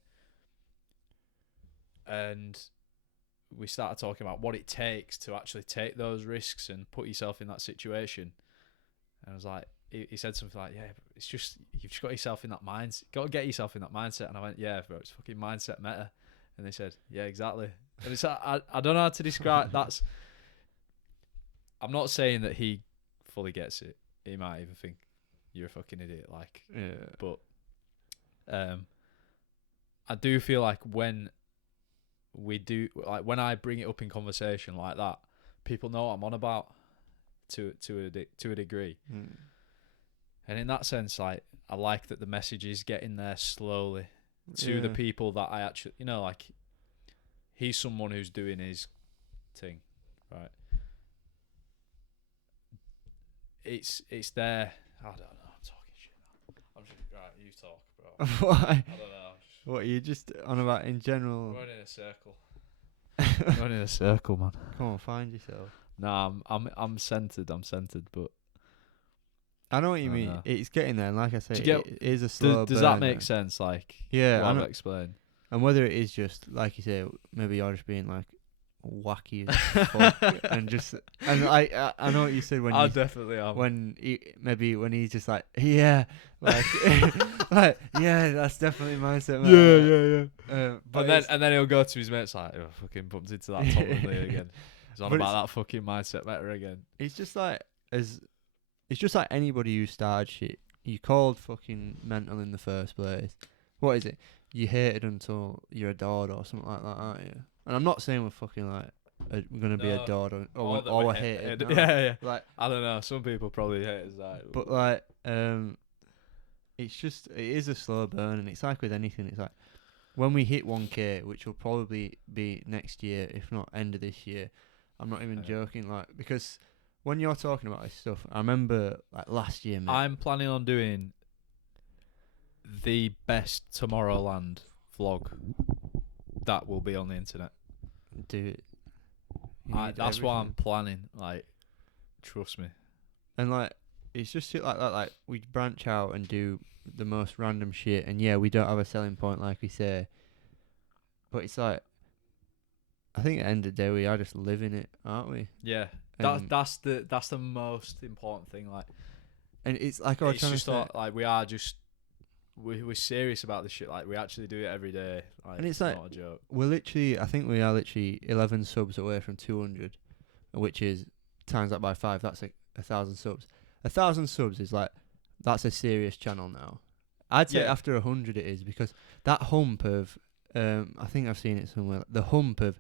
And we started talking about what it takes to actually take those risks and put yourself in that situation. And I was like, he said something like, "Yeah, it's just you've just got yourself in that mindset. Got to get yourself in that mindset." And I went, "Yeah, bro, it's fucking mindset meta." And they said, "Yeah, exactly." And it's like, I don't know how to describe. I'm not saying that he fully gets it. He might even think you're a fucking idiot, like. Yeah. But I do feel like when I bring it up in conversation like that, people know what I'm on about to a degree. And in that sense, like, I like that the message is getting there slowly to the people that I actually, like, he's someone who's doing his thing, right? It's there. I don't know. I'm talking shit now. I'm just right. You talk, bro. Why? I don't know. What are you just on about in general? We're in a circle. We're in a circle, man. Come on, find yourself. Nah, I'm centered. But I know what you mean. Know. It's getting there, and like I say, it is a slow does burn. that make sense? Like, yeah, what I've explained. And whether it is just like you say, maybe you're just being like wacky as fuck, and I know what you said when I definitely am. When he's just like, yeah, like like, yeah, that's definitely mindset. Yeah. And then he'll go to his mates like, "Oh, fucking bumped into that Tom Lee again." He's on about that fucking mindset meta again. It's just like anybody who started shit. You called fucking mental in the first place. What is it? You hated until you're adored or something like that, aren't you? And I'm not saying we're fucking like we're gonna be adored or we're hated. No. Yeah. Like, I don't know. Some people probably hate us that. But like, it is a slow burn, and it's like with anything. It's like when we hit 1K, which will probably be next year, if not end of this year. I'm not even joking, like, because when you're talking about this stuff, I remember like last year, mate. I'm planning on doing the best Tomorrowland vlog that will be on the internet. Do it. That's what I'm planning. Like, trust me. And like, it's just shit like that. Like, we branch out and do the most random shit, and yeah, we don't have a selling point, like we say. But it's like, I think at the end of the day we are just living it, aren't we? Yeah, And, that's the most important thing. Like, and it's like I was it's trying to just say, like we are just we're serious about this shit. Like, we actually do it every day. Like, and it's like not a joke. I think we are literally 11 subs away from 200, which is times that by 5. That's like 1,000 subs. 1,000 subs is like, that's a serious channel now. I'd say after 100 it is, because that hump of, I think I've seen it somewhere. The hump of,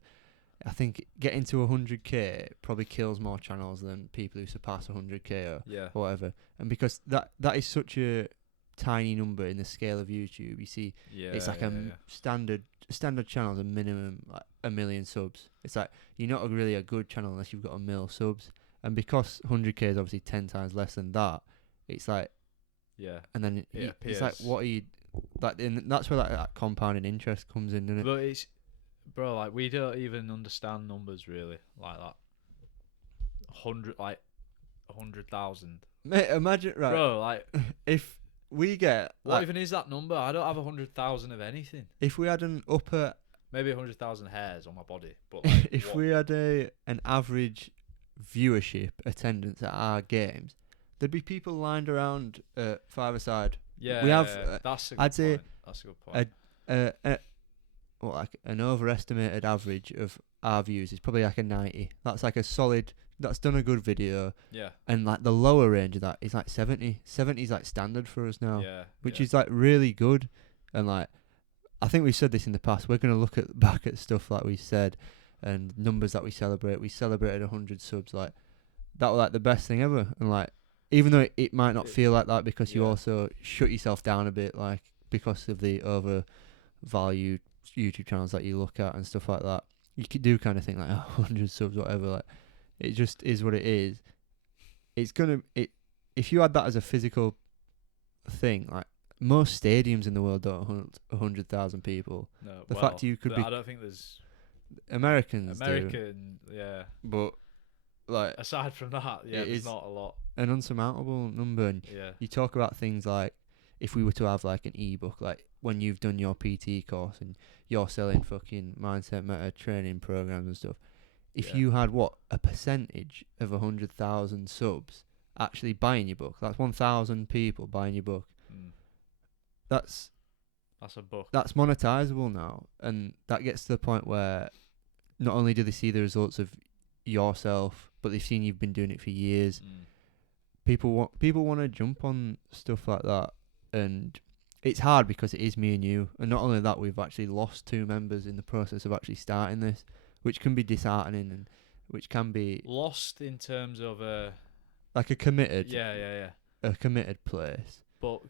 I think getting to 100k probably kills more channels than people who surpass 100k or whatever. And because that is such a tiny number in the scale of YouTube, you see, it's like standard channels a minimum like 1 million subs. It's like you're not really a good channel unless you've got 1 mil subs. And because 100k is obviously 10 times less than that, it's like, and then it's like, what are you like? And that's where that compounding interest comes in, doesn't it? But it's, bro, like, we don't even understand numbers really like that. 100,000. Mate, imagine, right? Bro, like, if we get, what even is that number? I don't have 100,000 of anything. If we had an upper, maybe 100,000 hairs on my body, but like, if we had an average viewership attendance at our games, there'd be people lined around five-a-side. Yeah, we have. That's a good I'd say point. That's a good point. Like an overestimated average of our views is probably like a 90. That's like a solid. That's done a good video. Yeah. And like the lower range of that is like 70. 70 is like standard for us now. Yeah. Which is like really good. And like, I think we've said this in the past. We're gonna look back at stuff like we said, and numbers that we celebrate. We celebrated 100 subs. Like, that was like the best thing ever. And like, even though it might not feel like that, because you also shut yourself down a bit, like, because of the overvalued YouTube channels that you look at and stuff like that. You could do kind of think like 100 subs, whatever. Like, it just is what it is. It's gonna if you had that as a physical thing, like, most stadiums in the world don't hold 100,000 people. No, the fact you could be. I don't think there's American, yeah. But like, aside from that, there's not a lot. An unsurmountable number. And you talk about things like, if we were to have like an ebook, like when you've done your PT course and you're selling fucking mindset meta training programs and stuff, if you had a percentage of 100,000 subs actually buying your book, that's 1,000 people buying your book. That's a book. That's monetizable now, and that gets to the point where not only do they see the results of yourself, but they've seen you've been doing it for years. People want to jump on stuff like that, and it's hard because it is me and you. And not only that, we've actually lost 2 members in the process of actually starting this, which can be disheartening, and which can be lost in terms of like a committed a committed place. But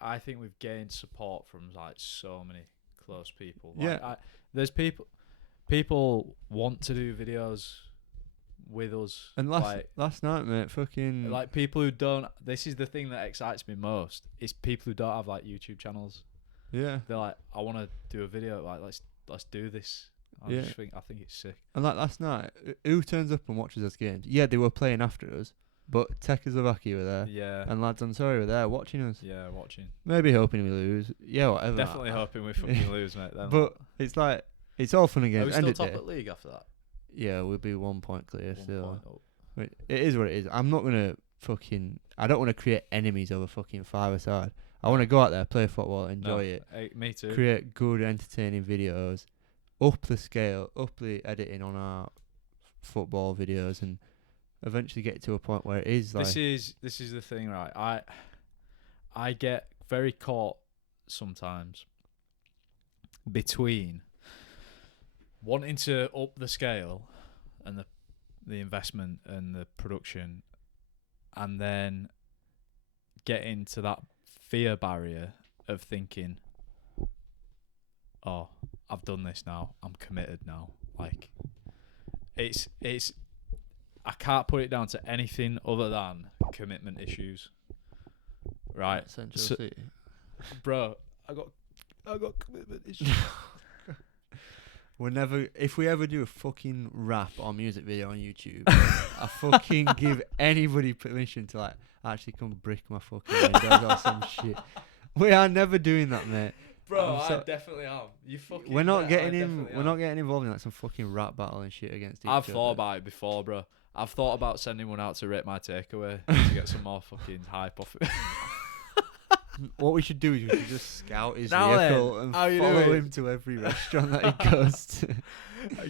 I think we've gained support from like so many close people. Like, there's people want to do videos with us. And last night, mate, fucking like, people who don't. This is the thing that excites me most. Is people who don't have like YouTube channels. Yeah. They're like, I want to do a video. Like, let's do this. I think it's sick. And like last night, who turns up and watches us games? Yeah, they were playing after us, but Czechoslovakia were there. Yeah. And lads on Sorry were there watching us. Yeah, watching. Maybe hoping we lose. Yeah, whatever. Definitely hoping we fucking lose, mate. Then. But it's like, it's all fun again. Are we still top at league after that? Yeah, we'll be 1 point clear still. Point it is what it is. I'm not gonna I don't want to create enemies over fucking five-a-side. I want to go out there, play football, enjoy it. Me too. Create good, entertaining videos. Up the scale, up the editing on our football videos, and eventually get to a point where it is like, this is the thing, right? I get very caught sometimes between wanting to up the scale and the investment and the production, and then getting to that fear barrier of thinking, oh, I've done this now, I'm committed now. Like, it's I can't put it down to anything other than commitment issues. Right. Bro, I got commitment issues. If we ever do a fucking rap or music video on YouTube, I fucking give anybody permission to like actually come brick my fucking windows or some shit. We are never doing that, mate. Bro, I definitely am. You fucking. We're not I getting definitely We're am. not getting involved in like some fucking rap battle and shit against each other. I've thought about it before, bro. I've thought about sending one out to rate my takeaway to get some more fucking hype off it. What we should do is we should just scout his Now vehicle then, and how you follow doing? him to every restaurant that he goes to.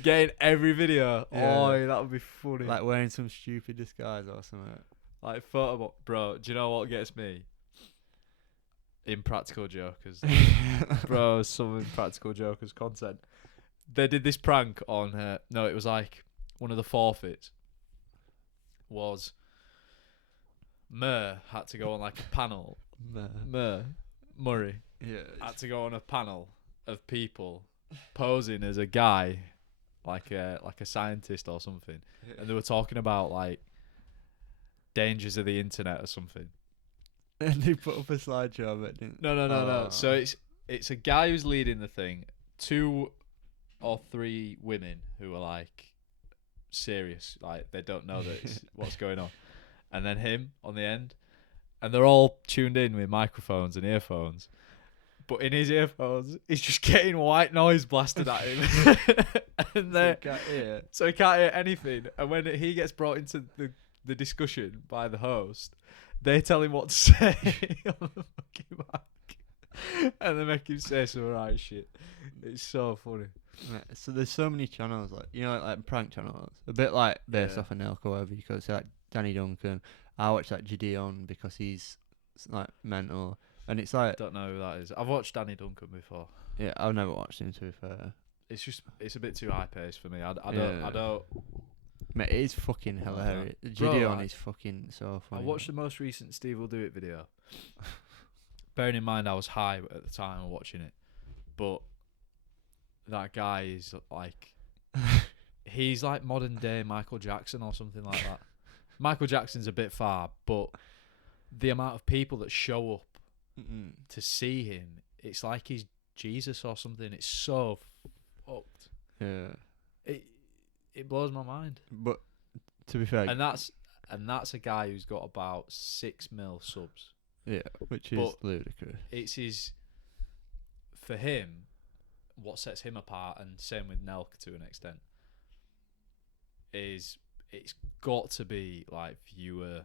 Getting every video. Yeah. Oh, that would be funny. Like wearing some stupid disguise or something. Like photo, bro. Do you know what gets me? Impractical Jokers, bro. Some Impractical Jokers content. They did this prank on. No, it was like one of the forfeits. Was Murray had to go on like a panel. Murray Yeah. had to go on a panel of people posing as a guy, like a scientist or something, and they were talking about like dangers of the internet or something. And they put up a slideshow of it, didn't No. Oh. So it's a guy who's leading the thing, 2 or 3 women who are like serious, like they don't know that it's what's going on, and then him on the end, and they're all tuned in with microphones and earphones. But in his earphones, he's just getting white noise blasted at him, and so he can't hear anything. And when he gets brought into the discussion by the host, they tell him what to say on the fucking mic, and they make him say some right shit. It's so funny. Right, so there's so many channels, like like prank channels, a bit like based off of Nelk or whatever. You could say like Danny Duncan. I watch like Gideon because he's like mental, and it's like Don't know who that is. I've watched Danny Duncan before. yeah, I've never watched him to be fair. It's a bit too high paced for me. I don't. Mate, it is fucking hilarious. Bro, Gideon is fucking so funny. I watched the most recent Steve Will Do It video. Bearing in mind I was high at the time of watching it, but that guy is like, he's like modern day Michael Jackson or something like that. Michael Jackson's a bit far, but the amount of people that show up to see him, it's like he's Jesus or something. It's so fucked. Yeah. It blows my mind. But to be fair, And that's a guy who's got about 6 mil subs. yeah, which is ludicrous. It's his, for him, what sets him apart, and same with Nelk to an extent, is it's got to be like viewer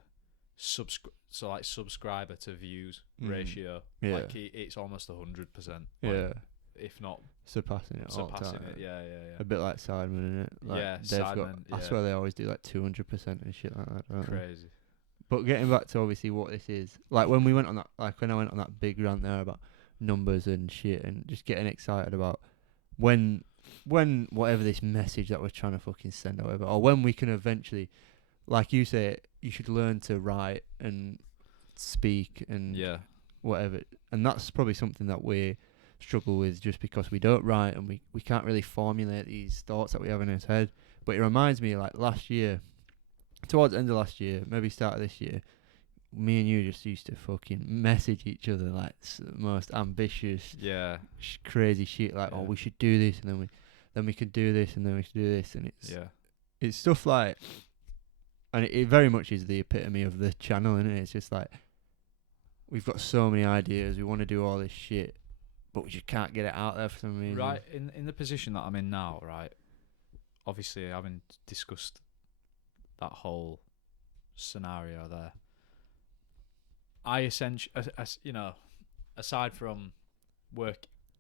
subscriber to views ratio. Yeah. Like it's almost 100%. Yeah. If not surpassing it all the time. Yeah. A bit like Sidemen, isn't it? Like Yeah, they've got, Sidemen, I swear they always do like 200% and shit like that. Don't they? Crazy. But getting back to obviously what this is, like when I went on that big rant there about numbers and shit, and just getting excited about when whatever this message that we're trying to fucking send out, or when we can eventually, like you say, you should learn to write and speak and whatever, and that's probably something that we struggle with just because we don't write and we can't really formulate these thoughts that we have in our head. But it reminds me, like last year, towards the end of last year, maybe start of this year, me and you just used to fucking message each other like the most ambitious, crazy shit. Like, oh, we should do this, and then we could do this, and then we could do this, and it's stuff like, and it very much is the epitome of the channel, isn't it? It's just like we've got so many ideas, we want to do all this shit, but we just can't get it out there for some reason. Right, in the position that I'm in now, right? Obviously, I haven't discussed that whole scenario there. I essentially, aside from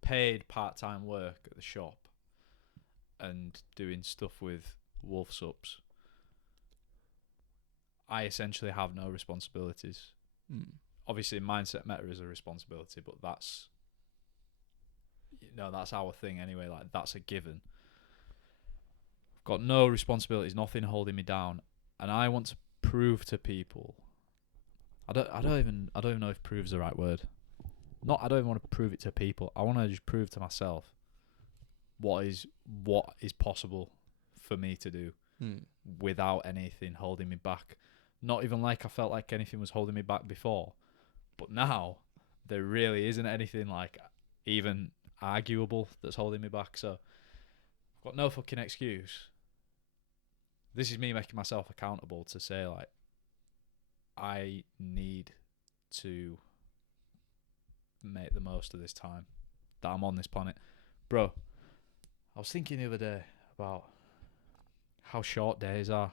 paid part-time work at the shop and doing stuff with Wolf Subs, I essentially have no responsibilities. Obviously, Mindset Meta is a responsibility, but that's our thing anyway. Like, that's a given. I've got no responsibilities, nothing holding me down, and I want to prove to people. I don't even know if "prove" is the right word. I don't even want to prove it to people. I want to just prove to myself what is possible for me to do without anything holding me back. Not even like I felt like anything was holding me back before, but now there really isn't anything like even arguable that's holding me back. So I've got no fucking excuse. This is me making myself accountable to say, like, I need to make the most of this time that I'm on this planet. Bro, I was thinking the other day about how short days are.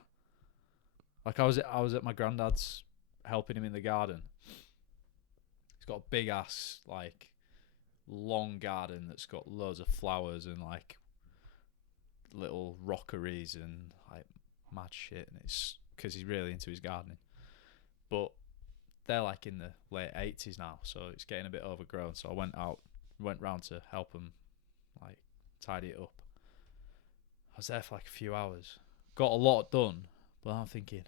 Like I was at my granddad's helping him in the garden. He's got a big ass like long garden that's got loads of flowers and like little rockeries and like mad shit, and it's because he's really into his gardening. But they're like in the late 80s now, so it's getting a bit overgrown. So I went round to help him like tidy it up. I was there for like a few hours, got a lot done, but I'm thinking,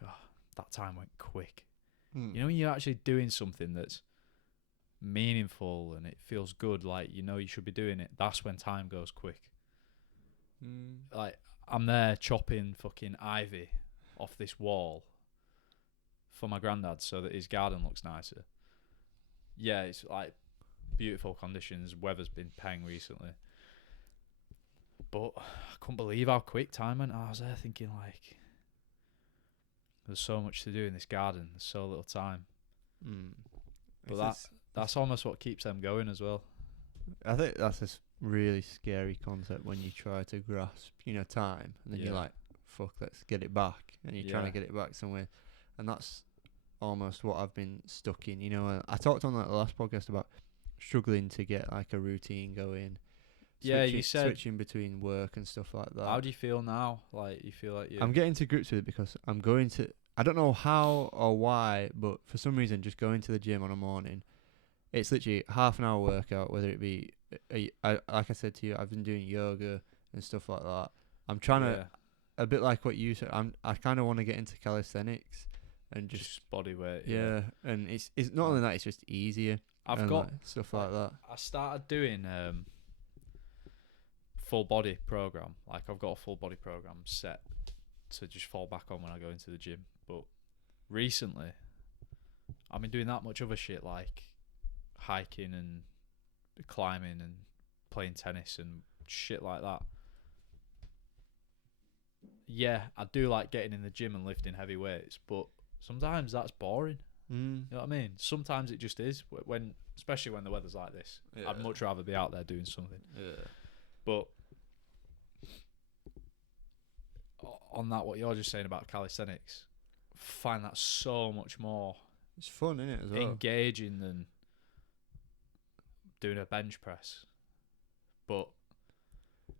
God, that time went quick. You know, when you're actually doing something that's meaningful and it feels good, like you know you should be doing it, that's when time goes quick. Like I'm there chopping fucking ivy off this wall for my granddad so that his garden looks nicer. Yeah, it's like beautiful conditions. Weather's been peng recently, but I couldn't believe how quick time went. I was there thinking like, there's so much to do in this garden. There's so little time. But that's almost what keeps them going as well. I think that's a really scary concept when you try to grasp, time, and then you're like, fuck, let's get it back, and you're trying to get it back somewhere, and that's almost what I've been stuck in. I talked on that last podcast about struggling to get like a routine going. You said switching between work and stuff like that. How do you feel now? Like you feel like I'm getting to grips with it because I'm going to. I don't know how or why, but for some reason, just going to the gym on a morning, it's literally half an hour workout. Whether it be, like I said to you, I've been doing yoga and stuff like that. I'm trying to, a bit like what you said. I kind of want to get into calisthenics and just body weight. Yeah, and it's not only that, it's just easier. I've got like, stuff like that. I started doing full body program. Like I've got a full body program set to just fall back on when I go into the gym. But recently, I've been doing that much other shit like hiking and climbing and playing tennis and shit like that. Yeah, I do like getting in the gym and lifting heavy weights, but sometimes that's boring. You know what I mean? Sometimes it just is. Especially when the weather's like this, I'd much rather be out there doing something. Yeah. But on that, what you're just saying about calisthenics, I find that so much more. It's fun, isn't it, as well? Engaging than doing a bench press. But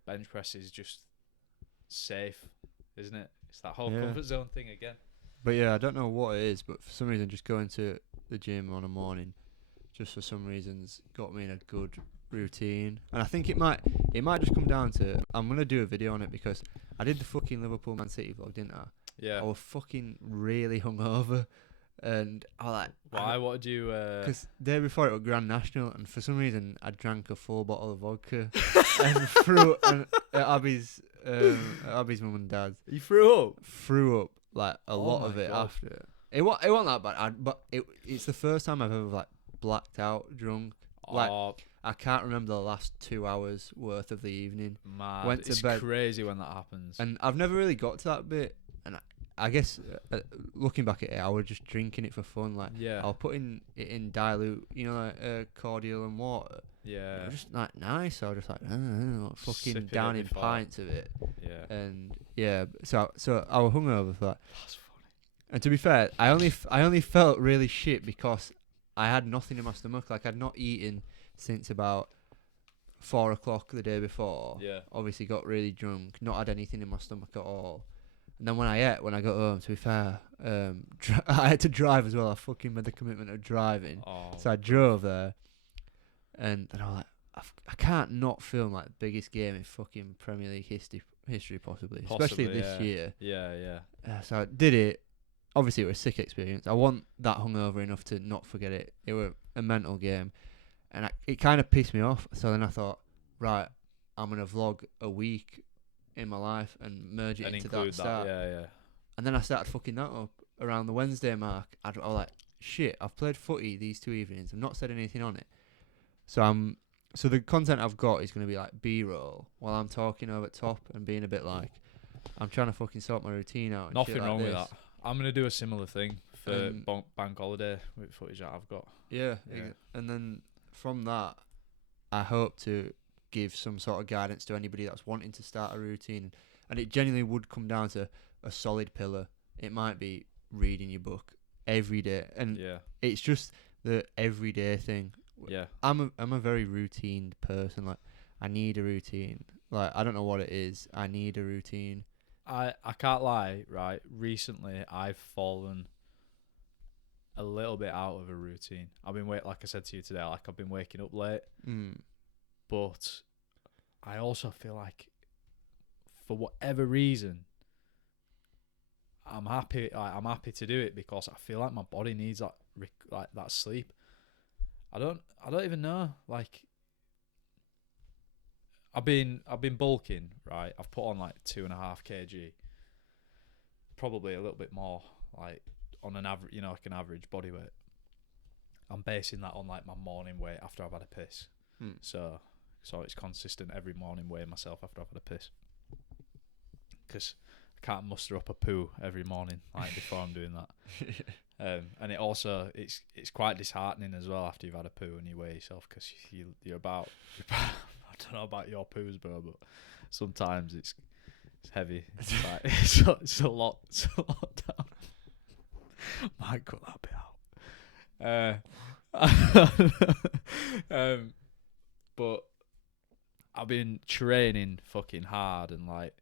bench press is just safe, isn't it? It's that whole comfort zone thing again. But yeah, I don't know what it is, but for some reason, just going to the gym on a morning, just for some reasons, got me in a good routine. And I think it might just come down to, I'm gonna do a video on it because I did the fucking Liverpool Man City vlog, didn't I? Yeah. I was fucking really hungover, and I like. Why? What did you? Because day before it was Grand National, and for some reason I drank a full bottle of vodka and threw at Abby's mum and dad. You threw up. Threw up like a lot of it God. After. It wasn't that bad. But it's the first time I've ever like blacked out drunk. Like I can't remember the last 2 hours worth of the evening. Mad. Went to it's bed. Crazy when that happens. And I've never really got to that bit. And I guess looking back at it, I was just drinking it for fun. Like I was putting it in dilute, like cordial and water. Yeah. It was just like nice. So I was just like fucking Sipping down in pints of it. Yeah. So I was hungover for that. That's funny. And to be fair, I only felt really shit because I had nothing in my stomach. Like I'd not eaten since about 4 o'clock the day before. Yeah. Obviously got really drunk, not had anything in my stomach at all. And then when I got home, to be fair, I had to drive as well. I fucking made the commitment of driving. So I drove there, and I was like, I can't not film like the biggest game in fucking Premier League history possibly, especially this year. Yeah. So I did it. Obviously, it was a sick experience. I wasn't that hungover enough to not forget it. It was a mental game, and it kind of pissed me off. So then I thought, right, I'm gonna vlog a week in my life and merge it into that start. Yeah. And then I started fucking that up around the Wednesday mark. I was like, shit, I've played footy these 2 evenings. I've not said anything on it. So the content I've got is going to be like B-roll while I'm talking over top and being a bit like, I'm trying to fucking sort my routine out. And nothing wrong like with that. I'm going to do a similar thing for bank holiday with footage that I've got. Yeah. And then from that, I hope to give some sort of guidance to anybody that's wanting to start a routine, and it genuinely would come down to a solid pillar. It might be reading your book every day, and it's just the everyday thing. Yeah. I'm a very routine person. Like, I need a routine. Like, I don't know what it is. I need a routine. I can't lie, right? Recently, I've fallen a little bit out of a routine. I've been like I said to you today, like I've been waking up late. But I also feel like, for whatever reason, I'm happy. I'm happy to do it because I feel like my body needs that like that sleep. I don't even know. Like, I've been bulking, right? I've put on like 2.5 kg, probably a little bit more, like on an average, like an average body weight. I'm basing that on like my morning weight after I've had a piss. So it's consistent every morning, weighing myself after I've had a piss, because I can't muster up a poo every morning like before I'm doing that. And it also it's quite disheartening as well after you've had a poo and you weigh yourself, because you're about I don't know about your poos, bro, but sometimes it's heavy. It's like it's a lot down. Might cut that bit out. But I've been training fucking hard and like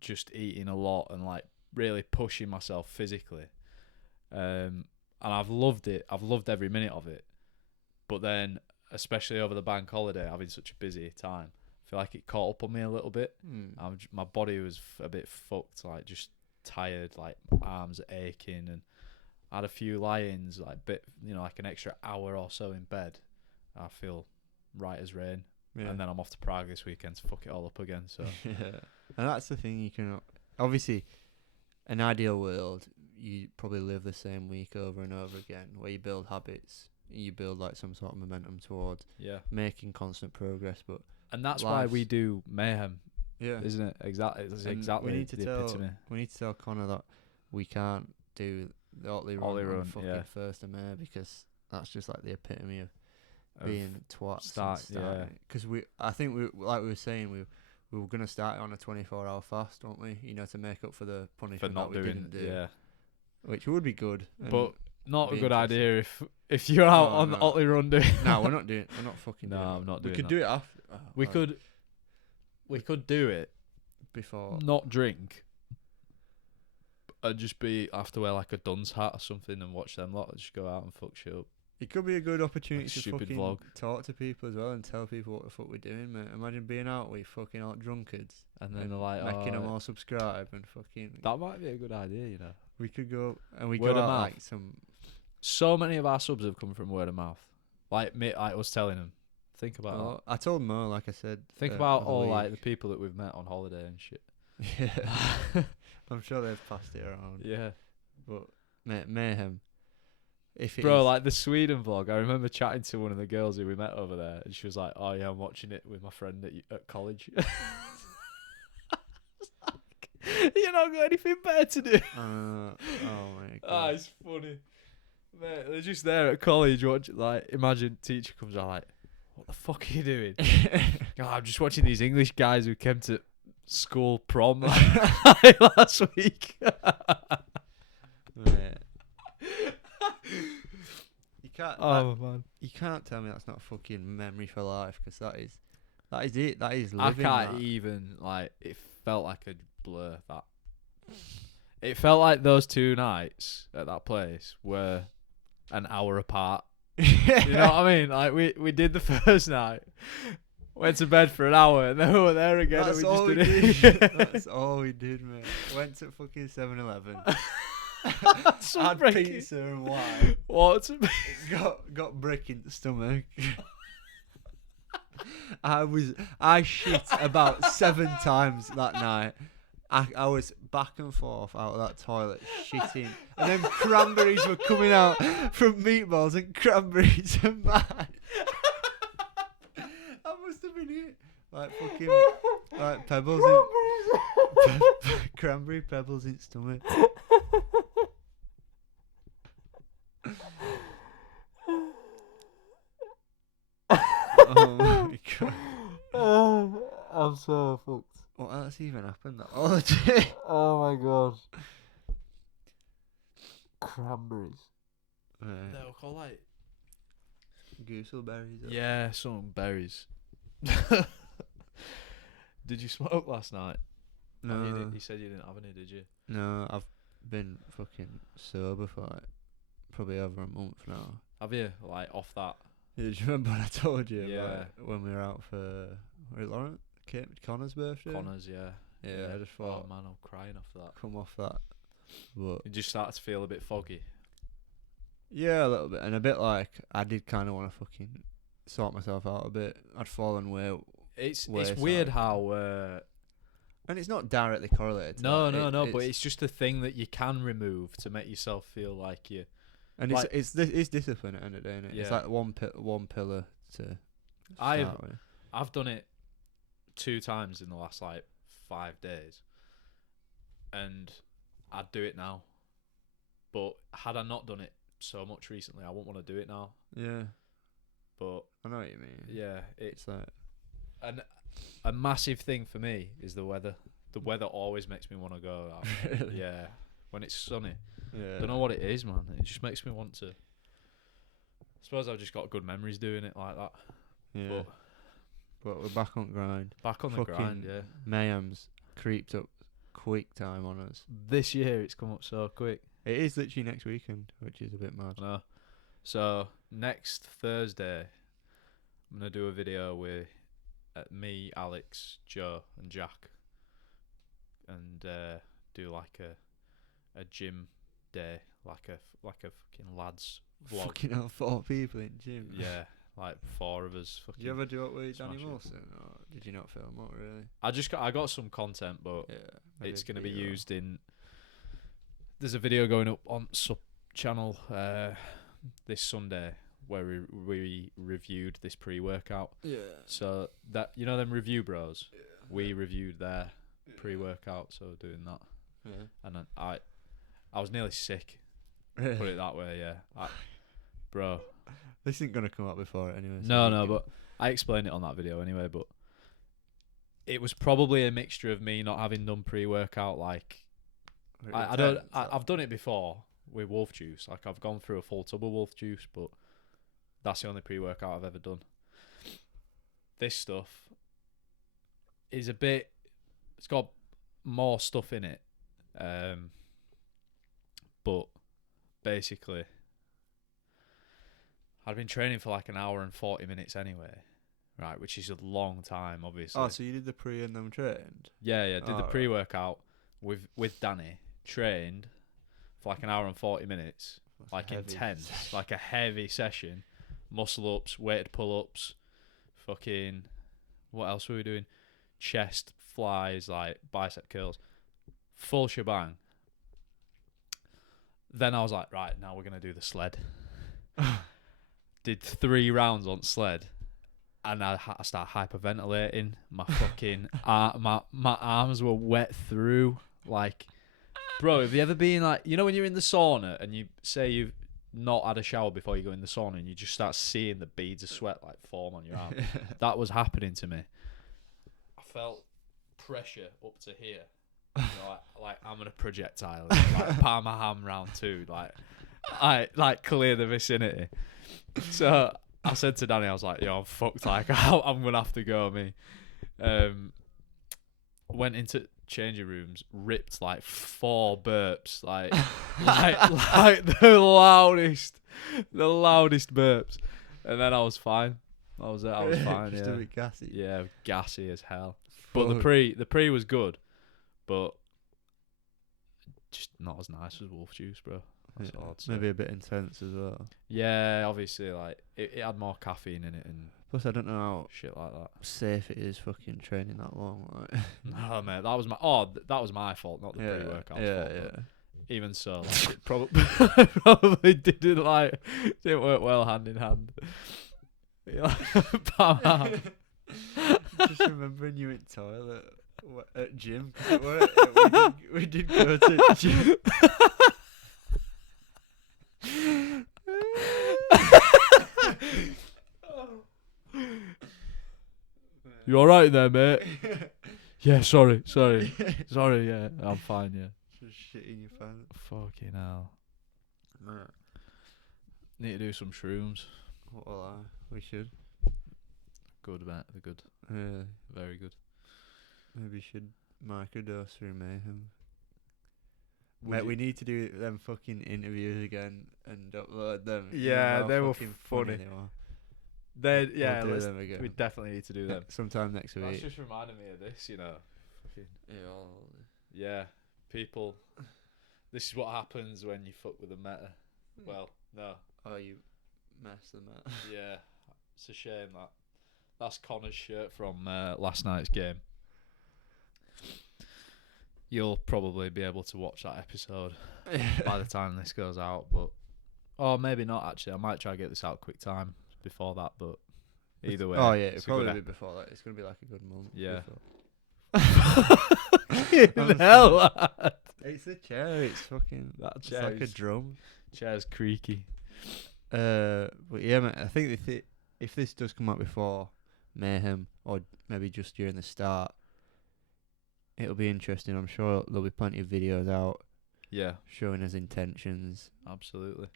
just eating a lot and like really pushing myself physically. And I've loved it. I've loved every minute of it. But then, especially over the bank holiday, having such a busy time, I feel like it caught up on me a little bit. My body was a bit fucked, like just tired, like arms aching, and I had a few lie-ins, like like an extra hour or so in bed. I feel right as rain. And then I'm off to Prague this weekend to fuck it all up again. So and that's the thing. You can obviously, an ideal world, you probably live the same week over and over again, where you build habits, you build like some sort of momentum towards making constant progress. And that's why we do Mayhem, isn't it? Exactly. It's and exactly. We need to tell Connor that we can't do the Otley run on fucking 1st of May, because that's just like the epitome of being twats. Because I think we were saying, we were gonna start it on a 24-hour fast, weren't we? To make up for the punishment that we didn't do. Which would be good, but not a good idea if you're out on the Otley run doing. No, we're not fucking doing it. I'm not doing We could that. do it after. We could do it before. Not drink. And just have to wear like a dunce hat or something and watch them lot. Just go out and fuck shit up. It could be a good opportunity to fucking vlog. Talk to people as well and tell people what the fuck we're doing, mate. Imagine being out with fucking out drunkards and then they're like, making them all subscribe and fucking. That might be a good idea, We could go and we word go of out mouth. like some. So many of our subs have come from word of mouth. Like me, I was telling them, think about that. I told Mo, like I said. Think about all like the people that we've met on holiday and shit. Yeah, I'm sure they've passed it around. Yeah, but mayhem. Like the Sweden vlog, I remember chatting to one of the girls who we met over there, and she was like, "Oh yeah, I'm watching it with my friend at college." You not got anything better to do. Oh my god. It's funny. Mate, they're just there at college watching. Like, imagine teacher comes out like, "What the fuck are you doing?" I'm just watching these English guys who came to school prom last week. You can't. Man, you can't tell me that's not a fucking memory for life, because that is it. That is living. I can't even like. It felt like a blur. It felt like those 2 nights at that place were an hour apart. You know what I mean? Like we did the first night, went to bed for an hour, and then we were there again. That's and all we did. That's all we did, mate. Went to fucking 7-Eleven. Had pizza and wine. What? Got brick in the stomach. I shit about 7 times that night. I was back and forth out of that toilet shitting, and then cranberries were coming out from meatballs and cranberries and mine. That must have been it. Like fucking like pebbles in cranberry pebbles in stomach. Oh my god. I'm so fucked. What else even happened that holiday? Oh my god. Cranberries. Right. They were called like... Gooseberries. Yeah, some berries. Did you smoke last night? No. Oh, you said you didn't have any, did you? No, I've been fucking sober for like probably over a month now. Have you? Like, off that? Yeah, do you remember when I told you Yeah. about when we were out for Lauren? Connor's birthday? Connor's, yeah. Yeah, I just thought, Oh man, I'm crying after that. come off that. But You just start to feel a bit foggy. yeah, a little bit. And a bit like, I did kind of want to fucking sort myself out a bit. I'd fallen way It's Wayside. weird how... and it's not directly correlated to No, that. but it's just a thing that you can remove to make yourself feel like you... And like- it's discipline at the end of the day, innit? It's Yeah. like one pillar to I've start with. I've done it 2 times in the last like 5 days, and I'd do it now. But had I not done it so much recently, I wouldn't want to do it now. Yeah, But I know what you mean. yeah, it's It's like, and a massive thing for me is the weather. The weather always makes me want to go out. Really? Yeah, when it's sunny. yeah. Don't know what it is, man. It just makes me want to. I suppose I've just got good memories doing it like that. Yeah. But we're back on grind. Back on the Fucking grind, yeah. Mayhem's creeped up quick time on us. This year it's come up so quick. It is literally next weekend, which is a bit mad. I know. So next Thursday, I'm gonna do a video with me, Alex, Joe, and Jack, and do like a gym day, like a fucking lads vlog. Fucking hell, 4 people in gym. Yeah, like 4 of us. Fucking. Did you ever do it with Danny smash it. Wilson, or did you not film it really? I got some content, but Yeah. it's gonna be used in. There's a video going up on sub channel this Sunday where we reviewed this pre-workout. Yeah. So that them review bros, we reviewed their pre-workout. So doing that, Yeah. and then I was nearly sick. Really? Put it that way, yeah. Bro, This isn't gonna come out before it anyway. so no, you no, can- but I explained it on that video anyway. But it was probably a mixture of me not having done pre-workout. Like I've done it before with wolf juice. Like I've gone through a full tub of wolf juice, but that's the only pre-workout I've ever done. This stuff is it's got more stuff in it. But basically I'd been training for like an hour and 40 minutes anyway, right, which is a long time obviously. Oh, so you did the pre and then trained? Yeah, did the Alright. pre-workout with Danny, trained for like an hour and 40 minutes, That's like heavy. intense, like a heavy session, muscle ups, weighted pull-ups, fucking, what else were we doing? Chest flies, like bicep curls, full shebang. Then I was like, right, now we're going to do the sled. Did 3 rounds on sled. And I start hyperventilating. My fucking my arms were wet through. Like, bro, have you ever been like, when you're in the sauna and you say you've not had a shower before you go in the sauna and you just start seeing the beads of sweat like form on your arm? That was happening to me. I felt pressure up to here. Like I'm in a projectile. Like palm my hand round 2. Like clear the vicinity. So I said to Danny, I was like, yo, I'm fucked. Like, I'm going to have to go, me. Went into changing rooms, ripped like 4 burps, like the loudest burps. And then I was fine. I was fine, Just yeah. a bit gassy. Yeah, gassy as hell. But Fuck. the pre was good, but just not as nice as wolf juice, bro. That's Yeah, all I'd say. maybe a bit intense as well. Yeah, obviously, like it had more caffeine in it and Plus, I don't know how shit like that. safe it is fucking training that long. Like. No, mate, that was my fault, not the pre-workout's fault. Yeah. Even so, like, it probably didn't work well hand in hand. Bam. Just remembering you in toilet at gym. 'Cause it were, we did go to gym. You alright there, mate? Yeah, sorry. Yeah, I'm fine, yeah. Just shit in your pants. Fucking hell. Right. Need to do some shrooms. Well, we should. Good, mate. They're good. Yeah. Very good. Maybe we should microdose through mayhem. Would Mate, you- we need to do them fucking interviews again and upload them. Yeah, how they were fucking funny. They were. Yeah, We'll do them again. we definitely need to do them. Sometime next That's week. just reminded me of this, you know. Fucking Yeah. yeah, people. This is what happens when you fuck with a meta. Well, no. Oh, you mess them up. Yeah, it's a shame that. That's Connor's shirt from last night's game. You'll probably be able to watch that episode by the time this goes out, but maybe not actually. I might try to get this out quick time before that, but either way. Oh yeah, it's it'll a good probably be before that. It's gonna be like a good month. Yeah. Fucking hell, lad. It's a chair. It's fucking. That It's chair like a is- drum. Chair's creaky. But yeah, mate, I think if this does come out before Mayhem or maybe just during the start, it'll be interesting. I'm sure there'll be plenty of videos out Yeah, showing his intentions, absolutely.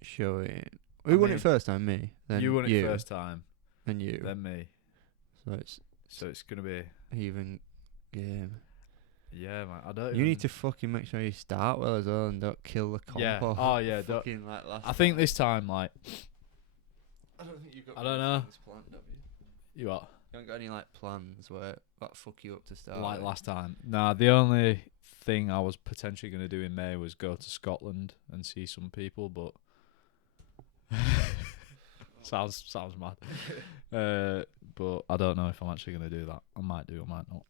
showing. I Who won mean, it first time? Me. Then You won it first time, and you. then me. So It's gonna be even game. yeah, man. I don't. You need to fucking make sure you start well as well and don't kill the comp. Yeah. off. Oh yeah. Don't, Fucking like last. I think this time, like, I don't think you've got. I don't know. Planned, have you? you what? You haven't got any like plans where that fuck you up to start. Like with? last time. Nah, the only thing I was potentially going to do in May was go to Scotland and see some people, but sounds mad. But I don't know if I'm actually going to do that. I might do, I might not.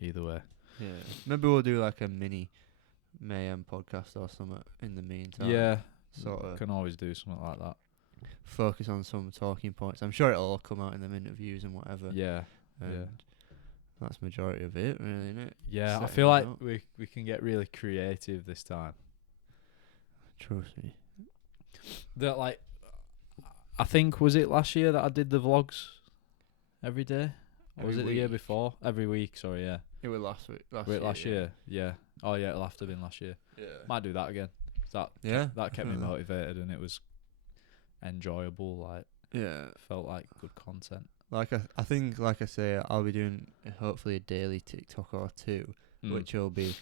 Either way. Yeah. Maybe we'll do like a mini Mayhem podcast or something in the meantime. Yeah, Sort of can always do something like that. focus on some talking points. I'm sure it'll all come out in them interviews and whatever. Yeah, And yeah. that's majority of it, really, isn't it? Yeah, I Setting feel it like up. we can get really creative this time. Trust me. That like, I think was it last year that I did the vlogs every day, or was Every it the year week. before? Every week, sorry, yeah. It was last week. Last year, yeah. Oh yeah, it'll have to have been last year. Yeah. Might do that again. That Yeah. that kept me definitely. motivated and it was enjoyable. Like Yeah. felt like good content. Like I think, like I say, I'll be doing hopefully a daily TikTok or two, which will be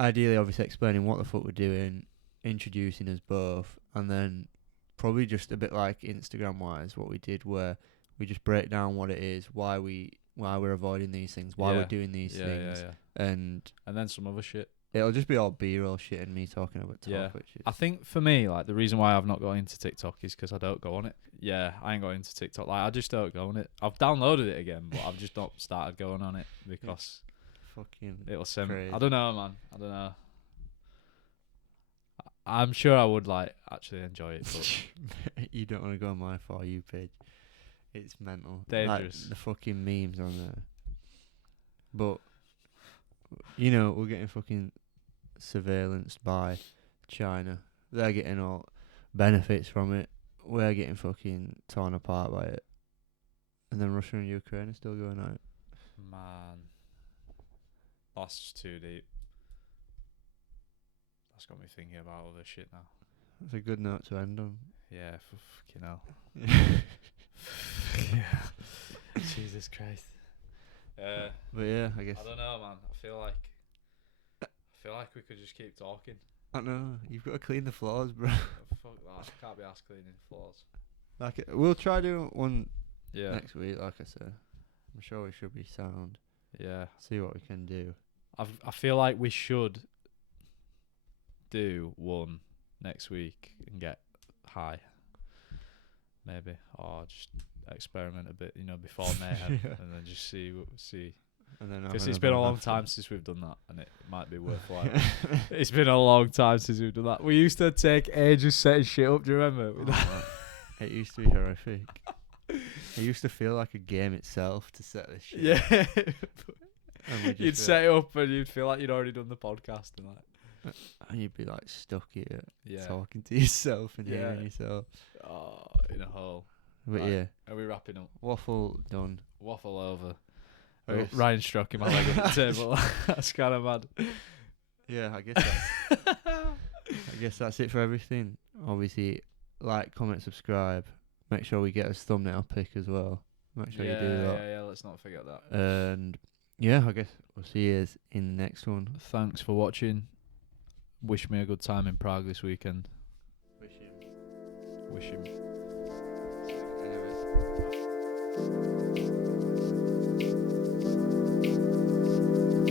ideally obviously explaining what the fuck we're doing, introducing us both, and then probably just a bit like Instagram wise what we did, where we just break down what it is, why we're avoiding these things, why we're Yeah. doing these things, and then some other shit. it'll just be all B-roll shit and me talking about talk, Yeah. which is I think for me, like the reason why I've not got into TikTok is because I don't go on it. Yeah, I ain't got into TikTok. Like I just don't go on it. I've downloaded it again, but I've just not started going on it because fucking it'll send. crazy. I don't know, man. I don't know. I'm sure I would like actually enjoy it, but you don't want to go on my For You page. It's mental. Dangerous. Like, the fucking memes on there. But, you know, we're getting fucking surveillanced by China. They're getting all benefits from it. We're getting fucking torn apart by it. And then Russia and Ukraine are still going out. man, that's just too deep. That's got me thinking about all this shit now. That's a good note to end on. Yeah, fucking hell. Yeah. Jesus Christ. But yeah, I guess. I don't know, man. I feel like we could just keep talking. I know. You've got to clean the floors, bro. Fuck that. Can't be asked cleaning floors. Like, we'll try doing one Yeah. next week, like I said. I'm sure we should be sound. Yeah. See what we can do. I feel like we should do one next week and get high. Maybe. Or just experiment a bit, before Mayhem. Yeah. And then just see. And then Because have it's been a another long after. time since we've done that, and it might be worthwhile. It's been a long time since we've done that. We used to take ages setting shit up. Do you remember? Oh, it used to be horrific. It used to feel like a game itself to set this shit. Yeah. And we You'd just, set it up, and you'd feel like you'd already done the podcast, and like, and you'd be like stuck here, yeah, talking to yourself and Yeah. hearing yourself. oh, in a hole. But Right. yeah, Are we wrapping up? waffle done. Waffle over. Yes. Ryan stroking my leg on the table. That's kind of mad. Yeah, I guess that's it for everything. Obviously, like, comment, subscribe. Make sure we get a thumbnail pick as well. Make sure you do that. Yeah, let's not forget that. And yeah, I guess we'll see you in the next one. Thanks for watching. Wish me a good time in Prague this weekend. Wish him. Wish him.